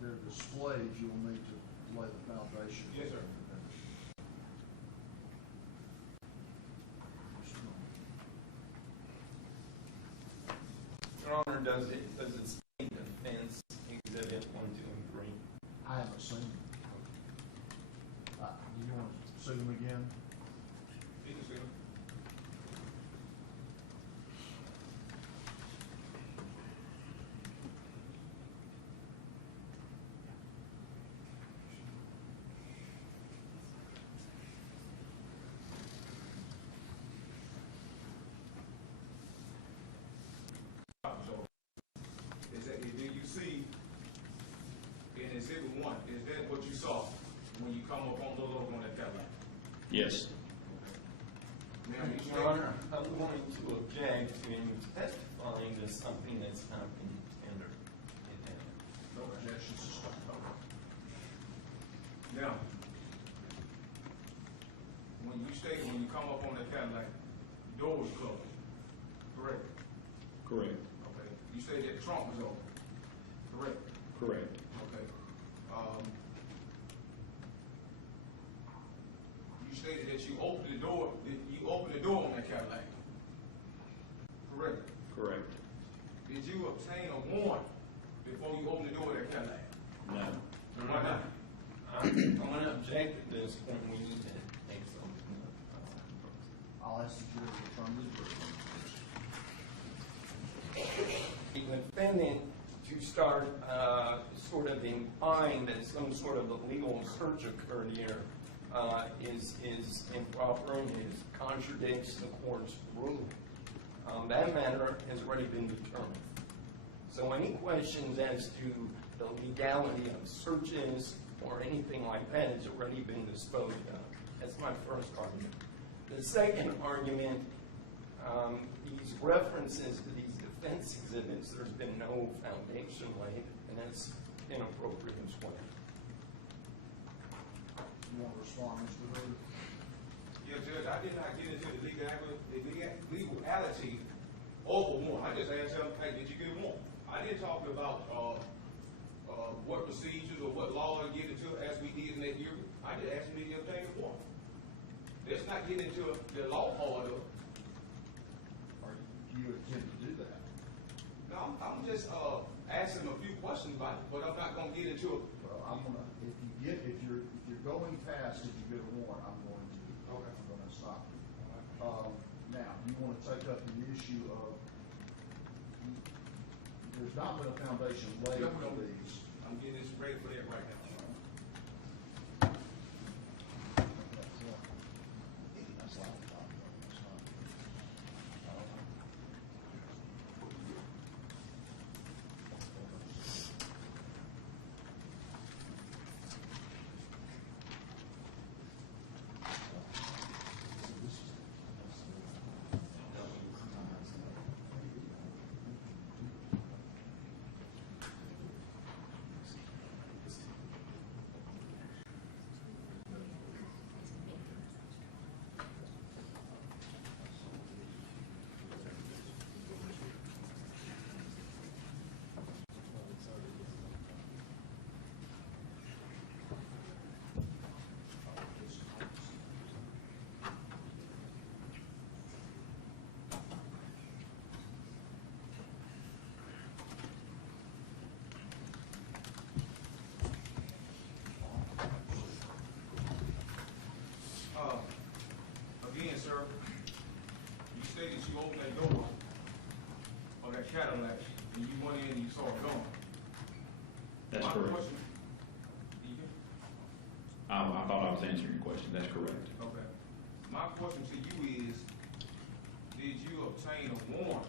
There are displays you'll need to lay the foundation. Yes, sir. Your Honor, does it state offense exhibit 1, 2, and 3? I haven't seen them. Do you want to see them again? You can see them. Do you see in Exhibit 1, is that what you saw when you come up on the logo on that Cadillac? Yes. Now, you Your Honor, I'm going to object to him testifying to something that's not been tendered. No objections to stop. Now, when you come up on that Cadillac, door was closed, correct? Correct. Okay. You said that the trunk was open, correct? Correct. Okay. You stated that you opened the door. You opened the door on that Cadillac, correct? Correct. Did you obtain a warrant before you opened the door of that Cadillac? No. Why not? I'm going to object at this point. We need to take something up. I'll ask the jury to return to the jury. The defendant to start sort of implying that some sort of illegal search occurred here is improper and contradicts the court's ruling. That matter has already been determined. So any questions as to the legality of searches or anything like that has already been disposed of. That's my first argument. The second argument, these references to these defense exhibits, there's been no foundation laid, and it's inappropriate as well. You want to respond, Mr. Wray? Yeah, Judge, I did not get into the legality of a warrant. I just asked him, hey, did you get a warrant? I didn't talk about what procedures or what law to get into as we did in that year. I just asked him, did you obtain a warrant? Let's not get into the law part of it. Or do you intend to do that? No, I'm just asking him a few questions about it, but I'm not gonna get into it. Well, I'm gonna, if you're going past, if you get a warrant, I'm going to. Okay. I'm gonna stop you. Now, you wanna take up the issue of, there's not been a foundation laid Yeah, for these. I'm getting this ready for that right now. That's loud. That's not. Again, sir, you stated you opened that door of that Cadillac and you went in and you saw it gone. That's My correct. question- I thought I was answering your question. That's correct. Okay. My question to you is, did you obtain a warrant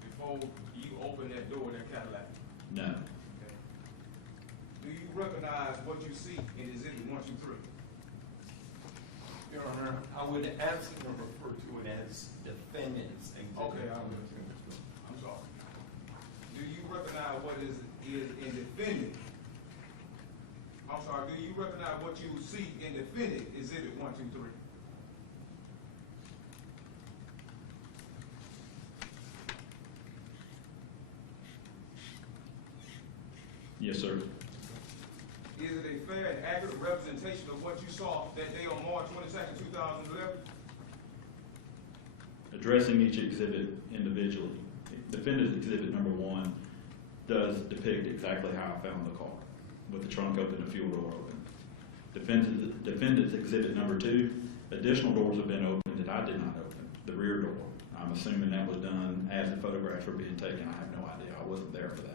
before you opened that door of that Cadillac? No. Okay. Do you recognize what you see in Exhibit 1, 2, 3? Your Honor, I would ask you to refer to it as defendant's exhibit. Okay, I'm sorry. Do you recognize what is in defendant? I'm sorry, do you recognize what you see in defendant Exhibit 1, 2, 3? Yes, sir. Is it a fair and accurate representation of what you saw that day on March 22nd, 2011? Addressing each exhibit individually. Defendant's exhibit number 1 does depict exactly how I found the car, with the trunk open, the fuel door open. Defendant's exhibit number 2, additional doors have been opened that I did not open, the rear door. I'm assuming that was done as the photographs were being taken. I have no idea. I wasn't there for that.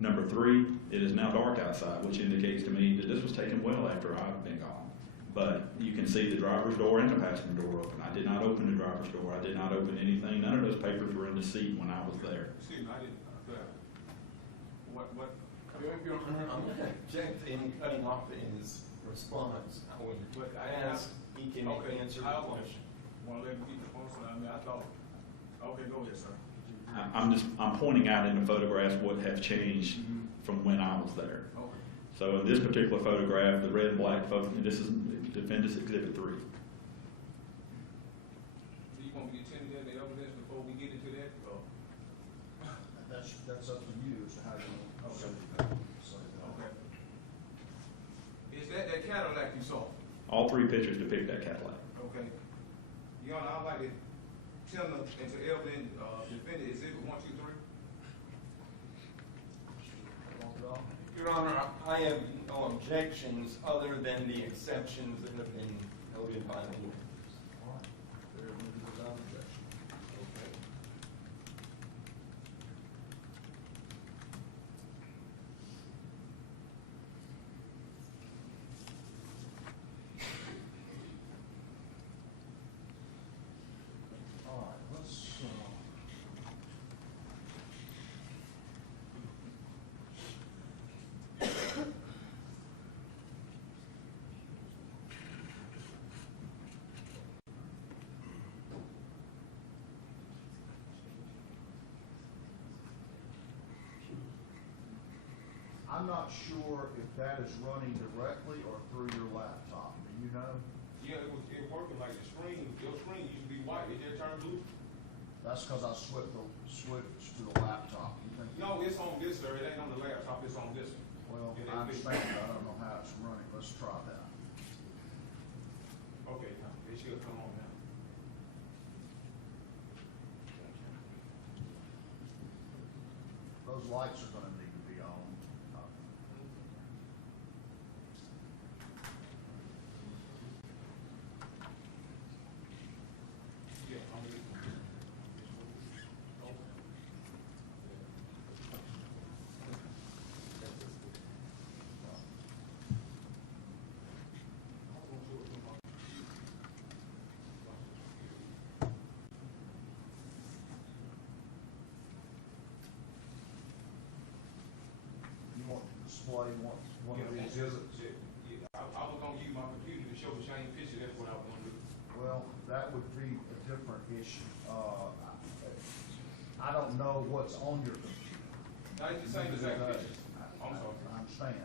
Number 3, it is now dark outside, which indicates to me that this was taken well after I've been gone. But you can see the driver's door and the passenger door open. I did not open the driver's door. I did not open anything. None of those papers were in the seat when I was there. Excuse me, I didn't, what? Your Honor, I'm going to object to any cutting off in his response. But I ask he can answer the question. Want to let me get the phone, I mean, I thought, okay, go ahead, sir. I'm pointing out in the photographs what have changed from when I was there. Okay. So in this particular photograph, the red and black photo, this is Defendant's Exhibit 3. Do you want me to attend to the evidence before we get into that? That's up to you as to how you want to say that. Okay. Is that Cadillac you saw? All 3 pictures depict that Cadillac. Okay. Your Honor, I'd like to tell them into evidence, defendant Exhibit 1, 2, 3. Your Honor, I have no objections other than the exceptions that have been noted by the witness. All right. There will be without objection. Okay. All right, let's, I'm not sure if that is running directly or through your laptop. Do you know? Yeah, it working like the screen. Your screen used to be white. It just turned blue. That's because I switched to the laptop. You think? No, it's on this, sir. It ain't on the laptop. It's on this one. Well, It I ain't fixed. understand, but I don't know how it's running. Let's try that. Okay, now, it should come on now. Those lights are gonna need to be on. Yeah, I'm ready. You want to display one of the exhibits? Yeah, I was gonna use my computer to show the same picture. That's what I was gonna do. Well, that would be a different issue. I don't know what's on your computer. No, it's the same exact picture. I'm sorry. I understand.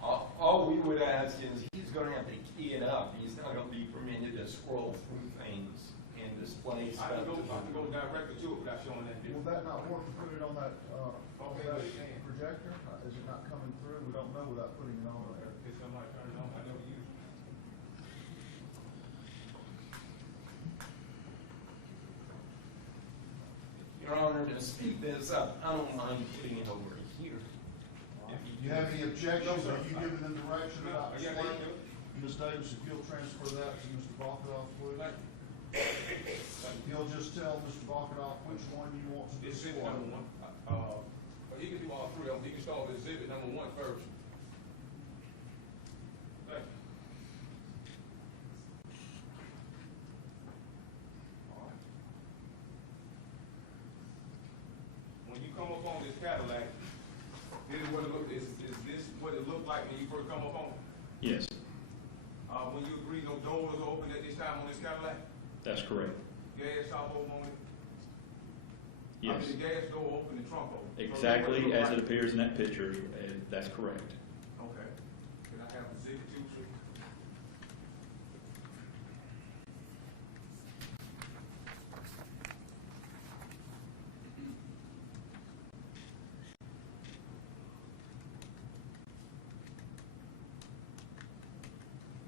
All we would ask is he's going to have to key it up. He's not going to be permitted to scroll through things and display I stuff. can go directly to it without showing that Will difference. that not work to put it on that, Okay, but it can. projector? Is it not coming through? We don't know without putting it on there. If somebody turn it on, I never use it. Your Honor, to speed this up, I don't mind putting it over here. Do you have any objections? Are you giving them direction about Yeah, display? they do. Ms. Davis, if you'll transfer that to Mr. Balkadoff, please. If you'll just tell Mr. Balkadoff which one you want to display. Exhibit number one. But he can do all three of them. He can start with exhibit number one first. Thank you. All right. When you come up on this Cadillac, this is what it look, is this what it looked like when you first come up on it? Yes, When you agree no doors are open at this time on this Cadillac, that's correct. gas top open on it? I Yes, mean, the gas door open, the trunk open. So that's what exactly look as like. it appears in that picture, that's correct. Okay. Can I have exhibit two, please?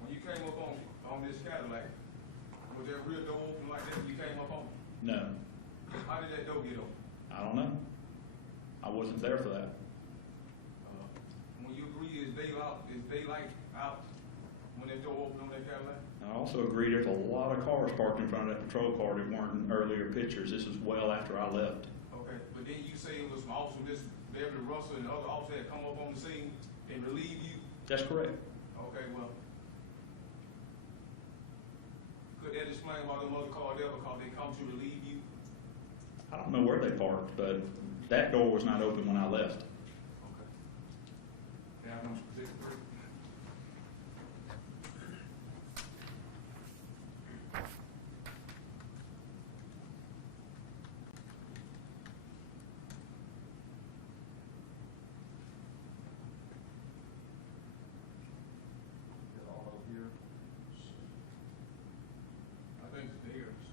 When you came up on this Cadillac, was that rear door open like that when you came up on it? No, How did that door get open? I don't know. I wasn't there for that. When you agree is daylight out when that door opened on that Cadillac? I also agree there's a lot of cars parked in front of that patrol car that weren't in earlier pictures. This is well after I left. Okay, but then you say it was some officer, this Beverly Russell and the other officer had come up on the scene and relieved you? That's correct. Okay, well, could that explain why the mother called there, because they come to relieve you? I don't know where they parked, but that door was not open when I left. Okay. Can I have no specific proof? Get all over here. I think it's theirs.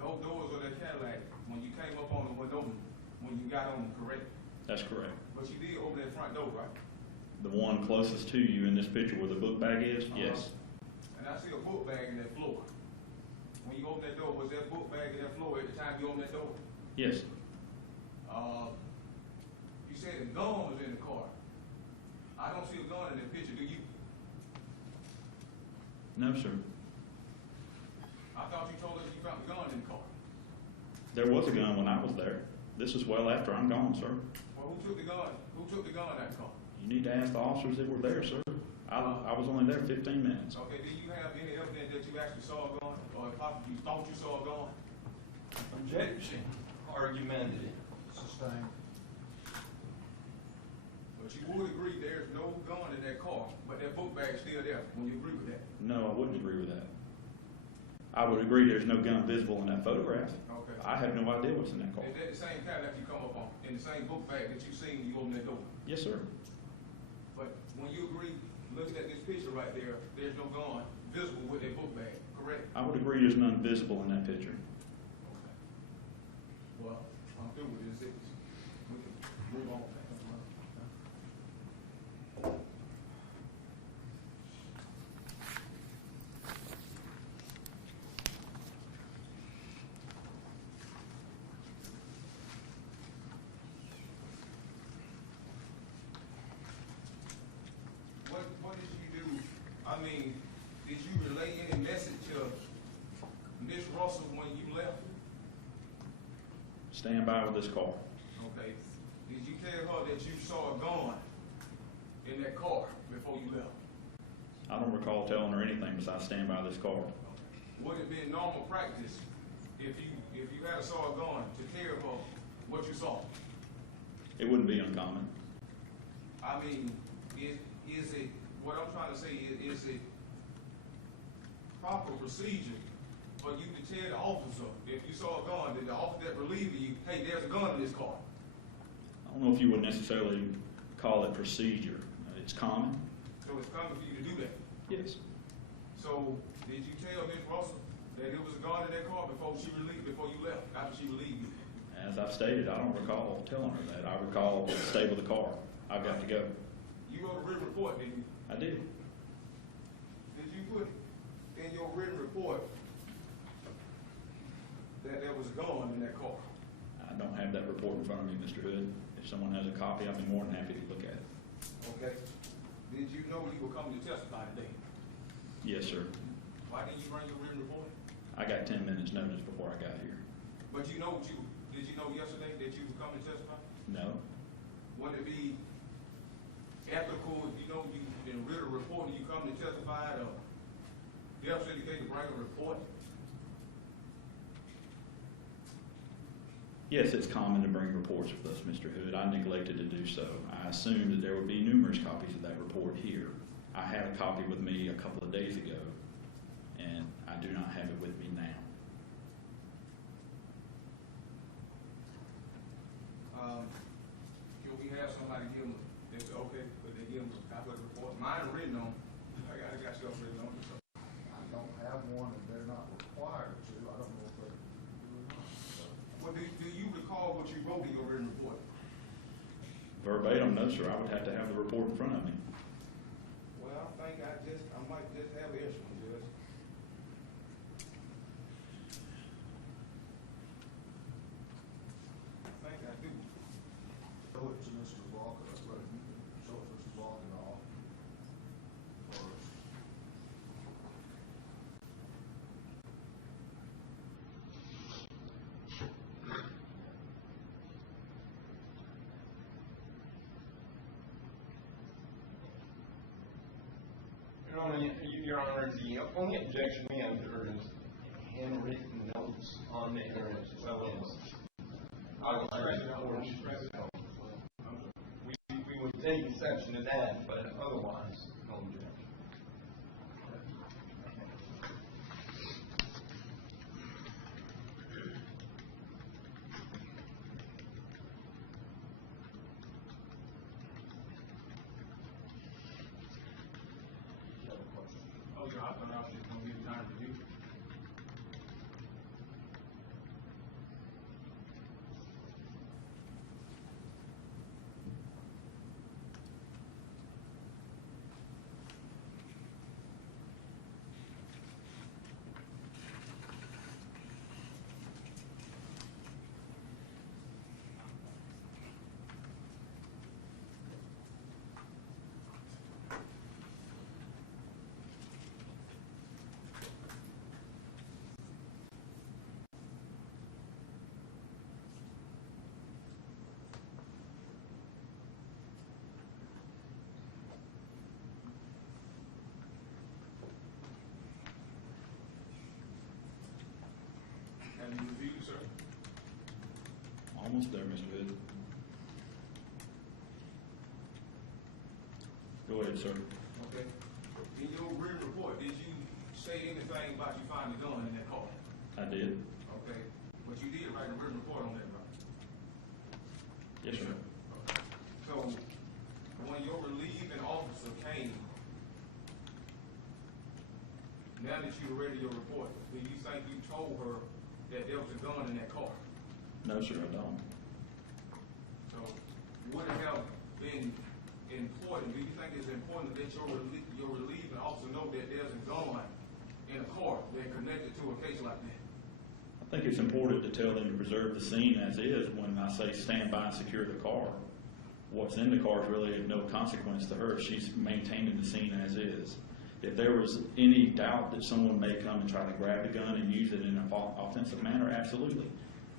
Those doors of that Cadillac, when you came up on them, were open when you got on them, correct? That's correct. But you did open that front door, right? The one closest to you in this picture where the book bag is? Yes. And I see a book bag in that floor. When you open that door, was that book bag in that floor at the time you opened that door? Yes. You said a gun was in the car. I don't see a gun in that picture, do you? No, sir. I thought you told us you found a gun in the car. There was a gun when I was there. This is well after I'm gone, sir. Well, who took the gun? Who took the gun in that car? You need to ask the officers that were there, sir. I was only there 15 minutes. Okay, do you have any evidence that you actually saw a gun, or possibly you thought you saw a gun? Objection. Argumentative. This is Mustang. But you would agree there's no gun in that car, but that book bag's still there. Would you agree with that? No, I wouldn't agree with that. I would agree there's no gun visible in that photograph. Okay. I have no idea what's in that car. Is that the same Cadillac you come up on, in the same book bag that you seen when you open that door? Yes, sir. But when you agree, looking at this picture right there, there's no gun visible with that book bag, correct? I would agree there's none visible in that picture. Okay. Well, I'm through with this. We can move on. What did you do? I mean, did you relay any message to Miss Russell when you left? Stand by with this car. Okay. Did you tell her that you saw a gun in that car before you left? I don't recall telling her anything besides stand by this car. Would it be normal practice if you had saw a gun to tell her what you saw? It wouldn't be uncommon. I mean, is it, what I'm trying to say is it proper procedure for you to tell the officer, if you saw a gun, that the officer that relieving you, hey, there's a gun in this car? I don't know if you would necessarily call it procedure. It's common. So it's common for you to do that? Yes. So did you tell Miss Russell that there was a gun in that car before you left, after she relieved you? As I've stated, I don't recall telling her that. I recall stay with the car. I've got to go. You wrote a written report, didn't you? I did. Did you put in your written report that there was a gun in that car? I don't have that report in front of me, Mr. Hood. If someone has a copy, I'd be more than happy to look at it. Okay. Did you know you were coming to testify today? Yes, sir. Why didn't you bring your written report? I got 10 minutes notice before I got here. But did you know yesterday that you were coming to testify? No. Wouldn't it be ethical if you know you in written report and you come to testify to death certificate to bring a report? Yes, it's common to bring reports with us, Mr. Hood. I neglected to do so. I assumed that there would be numerous copies of that report here. I had a copy with me a couple of days ago, and I do not have it with me now. Can we have somebody give them, if it's okay, but they give them a copy of the report? Mine are written on. I got yours written on. So. I don't have one, and they're not required to. I don't know if they do or not. So, Well, do you recall what you wrote in your written report? Verbatim, no, sir. I would have to have the report in front of me. Well, I think I might just have an extra one, Judge. I think I do. show it to Mr. Walker, but you can show it to Mr. Walker off first. Your Honor, the only objection we have there is handwritten notes on the ignorance felons. We would take exception to that, but otherwise, no objection. Oh, Your Honor, I was just going to give time for you. Have you reviewed, sir? All Almost there, Mr. Hood. Go ahead, sir. Okay. In your written report, did you say anything about you finding the gun in that car? I did. Okay. But you did write a written report on that, right? Yes, sir. Okay. So, when your relieving officer came, now that you read your report, do you think you told her that there was a gun in that car? No, sir, I don't. So, would it have been important, do you think it's important that your relieving officer know that there's a gun in a car that connected to a case like that? I think it's important to tell them to preserve the scene as is. When I say stand by and secure the car, what's in the car is really of no consequence to her. She's maintaining the scene as is. If there was any doubt that someone may come and try to grab the gun and use it in an offensive manner, absolutely.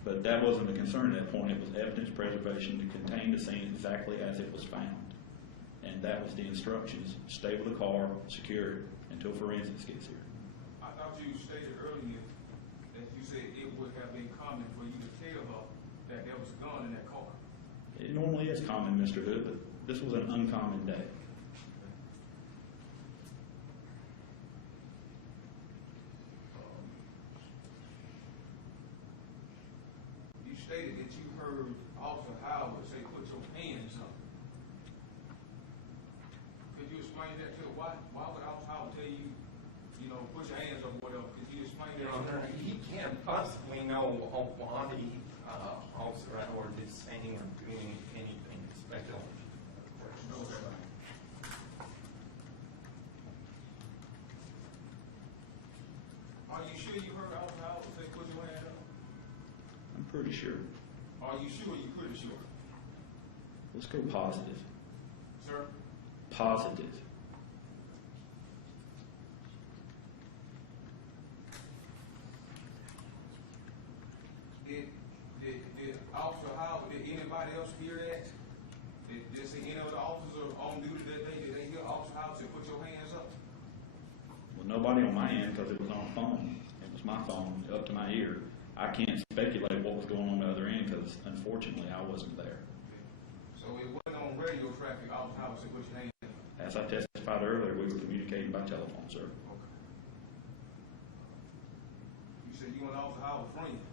But that wasn't the concern at that point. It was evidence preservation to contain the scene exactly as it was found. And that was the instructions. Stay with the car, secure it until forensics gets here. I thought you stated earlier that you said it would have been common for you to tell her that there was a gun in that car. It normally is common, Mr. Hood, but this was an uncommon day. You stated that you heard Officer Howard say, "Put your hands up." Could you explain that to her? Why would Officer Howard tell you, put your hands up, whatever? Could you explain that? Your Honor, he can't possibly know why Officer Howard is saying or doing anything speculative. Are you sure you heard Officer Howard say, "Put your hands up"? I'm pretty sure. Are you sure you're pretty sure? Let's go positive. Sir? Positive. Did Officer Howard, did anybody else hear that? Did see any of the officers on duty that day, did they hear Officer Howard say, "Put your hands up"? Well, nobody on my end because it was on a phone. It was my phone up to my ear. I can't speculate what was going on the other end because, unfortunately, I wasn't there. So it wasn't on radio traffic, Officer Howard said, "Put your hands up"? As I testified earlier, we were communicating by telephone, sir. Okay. You said you and Officer Howard friends.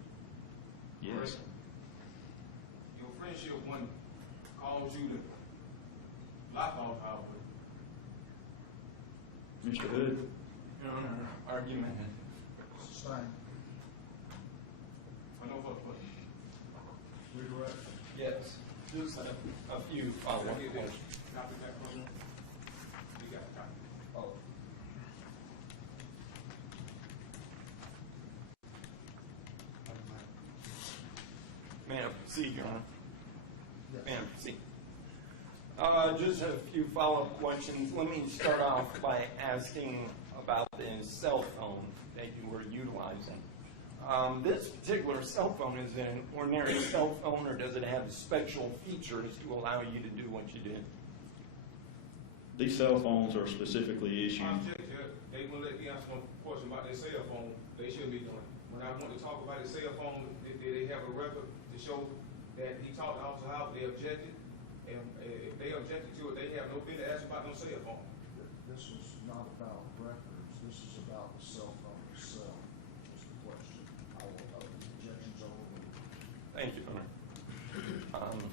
Yes. Your friendship one caused you to like Officer Howard. Mr. Hood? Your Honor, argument. Sustained. I know what. Redirect. Yes. Just a few follow-up questions. Copy that from you. You got a copy. Oh. May I proceed, Your Honor? May I proceed? Just a few follow-up questions. Let me start off by asking about the cell phone that you were utilizing. This particular cell phone, is it an ordinary cell phone, or does it have special features to allow you to do what you did? These cell phones are specifically issued. They won't let me answer one question about their cell phone. They shouldn't be doing it. When I want to talk about his cell phone, did they have a record to show that he talked to Officer Howard, they objected? And if they objected to it, they have no business asking about no cell phone. This is not about records, this is about the cell phone itself, is the question. Objections overruled. Thank you, Your Honor.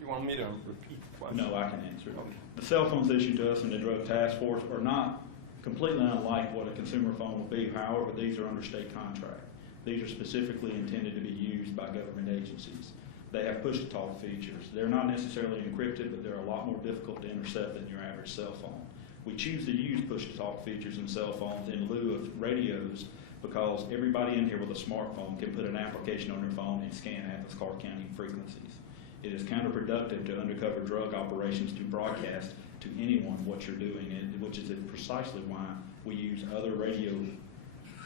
You want me to repeat the question? No, I can answer it. Okay. The cell phones issued to us in the Drug Task Force are not completely unlike what a consumer phone will be. However, these are under state contract. These are specifically intended to be used by government agencies. They have push-to-talk features. They're not necessarily encrypted, but they're a lot more difficult to intercept than your average cell phone. We choose to use push-to-talk features in cell phones in lieu of radios because everybody in here with a smartphone can put an application on their phone and scan Athens, Clark County frequencies. It is counterproductive to undercover drug operations to broadcast to anyone what you're doing, which is precisely why we use other radio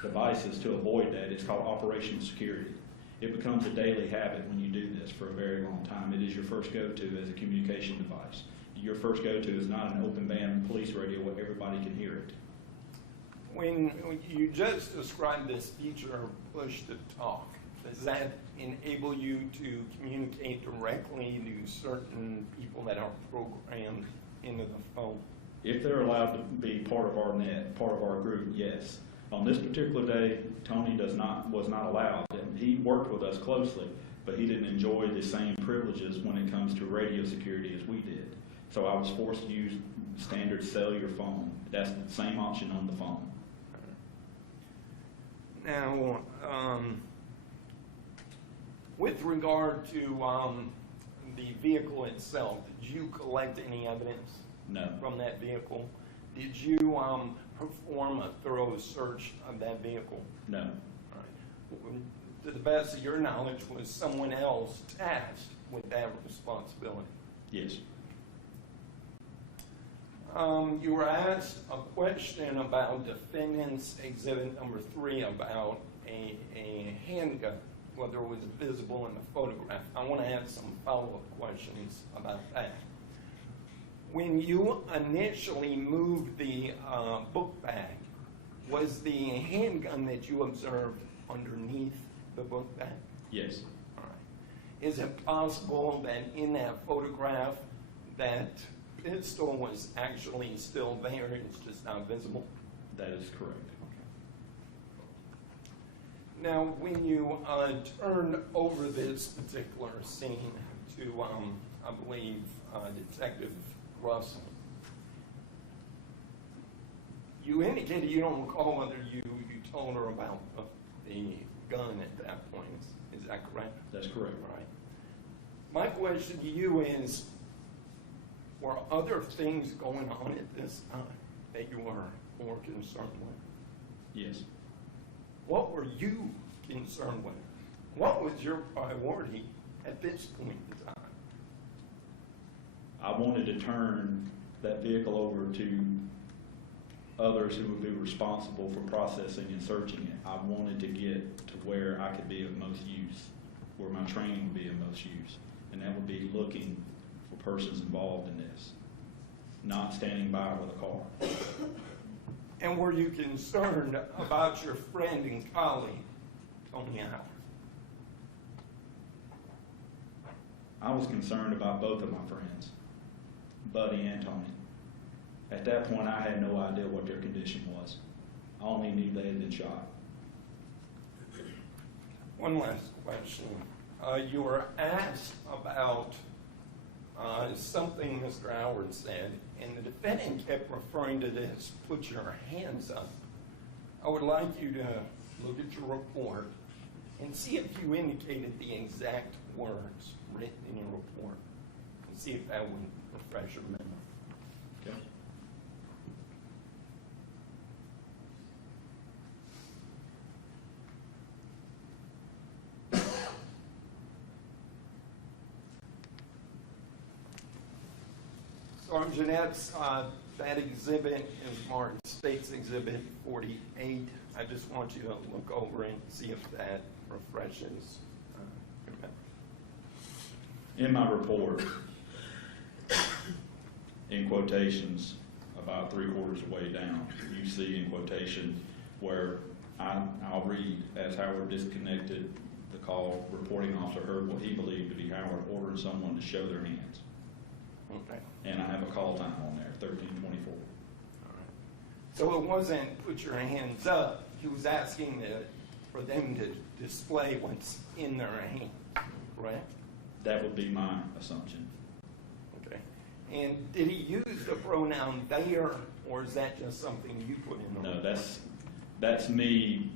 devices to avoid that. It's called operational security. It becomes a daily habit when you do this for a very long time. It is your first go-to as a communication device. Your first go-to is not an open band police radio where everybody can hear it. When you just described this feature of push-to-talk, Does that enable you to communicate directly to certain people that are programmed into the phone? If they're allowed to be part of our net, part of our group, yes. On this particular day, Tony was not allowed. He worked with us closely, but he didn't enjoy the same privileges when it comes to radio security as we did. So I was forced to use standard cellular phone. That's the same option on the phone. Now, with regard to the vehicle itself, did you collect any evidence No. from that vehicle? Did you perform a thorough search of that vehicle? No. All right. To the best of your knowledge, was someone else tasked with that responsibility? Yes. You were asked a question about defendant's exhibit number 3 about a handgun, whether it was visible in the photograph. I want to ask some follow-up questions about that. When you initially moved the book bag, was the handgun that you observed underneath the book bag? Yes. All right. Is it possible that in that photograph that pistol was actually still there, it's just not visible? That is correct. Now, when you turned over this particular scene to, I believe, Detective Russell, you indicated you don't recall whether you told her about the gun at that point. Is that correct? That's correct. Right. My question to you is, were other things going on at this time that you were more concerned with? Yes. What were you concerned with? What was your priority at this point in time? I wanted to turn that vehicle over to others who would be responsible for processing and searching it. I wanted to get to where I could be of most use, where my training would be of most use, and that would be looking for persons involved in this, not standing by with a car. And were you concerned about your friend and colleague, Tony Howard? I was concerned about both of my friends, Buddy and Tony. At that point, I had no idea what their condition was. I only knew they had been shot. One last question. You were asked about something Mr. Howard said, and the defendant kept referring to this, put your hands up. I would like you to look at your report and see if you indicated the exact words written in your report, and see if that would refresh your memory. Okay. Sergeant Epps, that exhibit is marked State's Exhibit 48. I just want you to look over and see if that refreshes your memory. In my report, in quotations, about 3/4 of the way down, you see in quotation where I'll read, as Howard disconnected the call, reporting officer heard what he believed to be Howard ordering someone to show their hands. Okay. And I have a call time on there, 1324. All right. So it wasn't put your hands up. He was asking for them to display what's in their hand, correct? That would be my assumption. Okay. And did he use the pronoun there, or is that just something you put in the No, report? that's me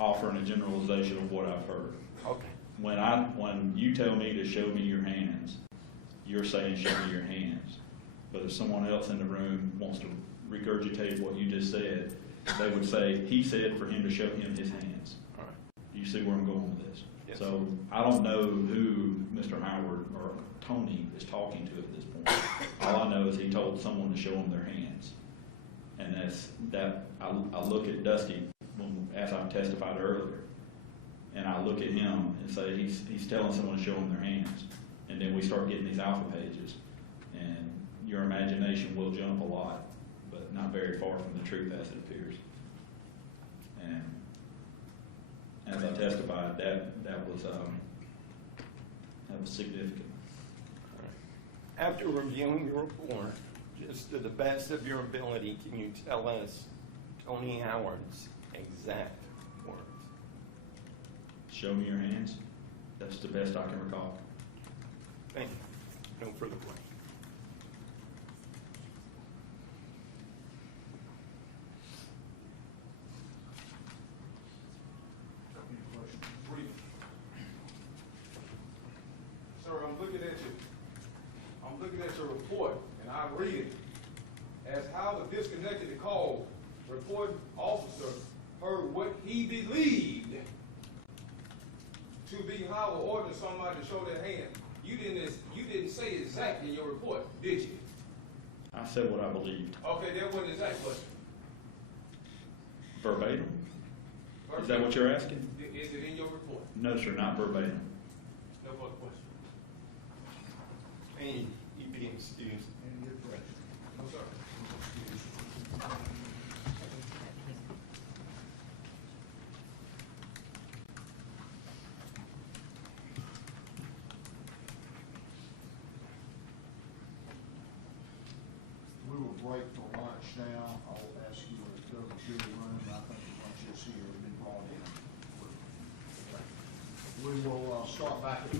offering a generalization of what I've heard. Okay. When you tell me to show me your hands, you're saying show me your hands. But if someone else in the room wants to regurgitate what you just said, they would say, he said for him to show him his hands. All right. You see where I'm going with this? Yes. So I don't know who Mr. Howard or Tony is talking to at this point. All I know is he told someone to show him their hands. And I look at Dusty, as I testified earlier, and I look at him and say, he's telling someone to show him their hands. And then we start getting these alpha pages, and your imagination will jump a lot, but not very far from the truth as it appears. And as I testified, that was significant. After reviewing your report, just to the best of your ability, can you tell us Tony Howard's exact words? Show me your hands. That's the best I can recall. Thank you. No further questions. Any questions? Brief. Sir, I'm looking at your report, and I read it as how the disconnected call reporting officer heard what he believed to be how or order somebody to show their hand. You didn't say exactly in your report, did you? I said what I believed. Okay, that wasn't exact question. Verbatim? Is that what you're asking? Is it in your report? No, sir, not verbatim. No further question. Any, you be excused. Any objection? No, sir. We will break for lunch now. I'll ask you to go to the room. I think the lunch is here, been brought in. We will start back at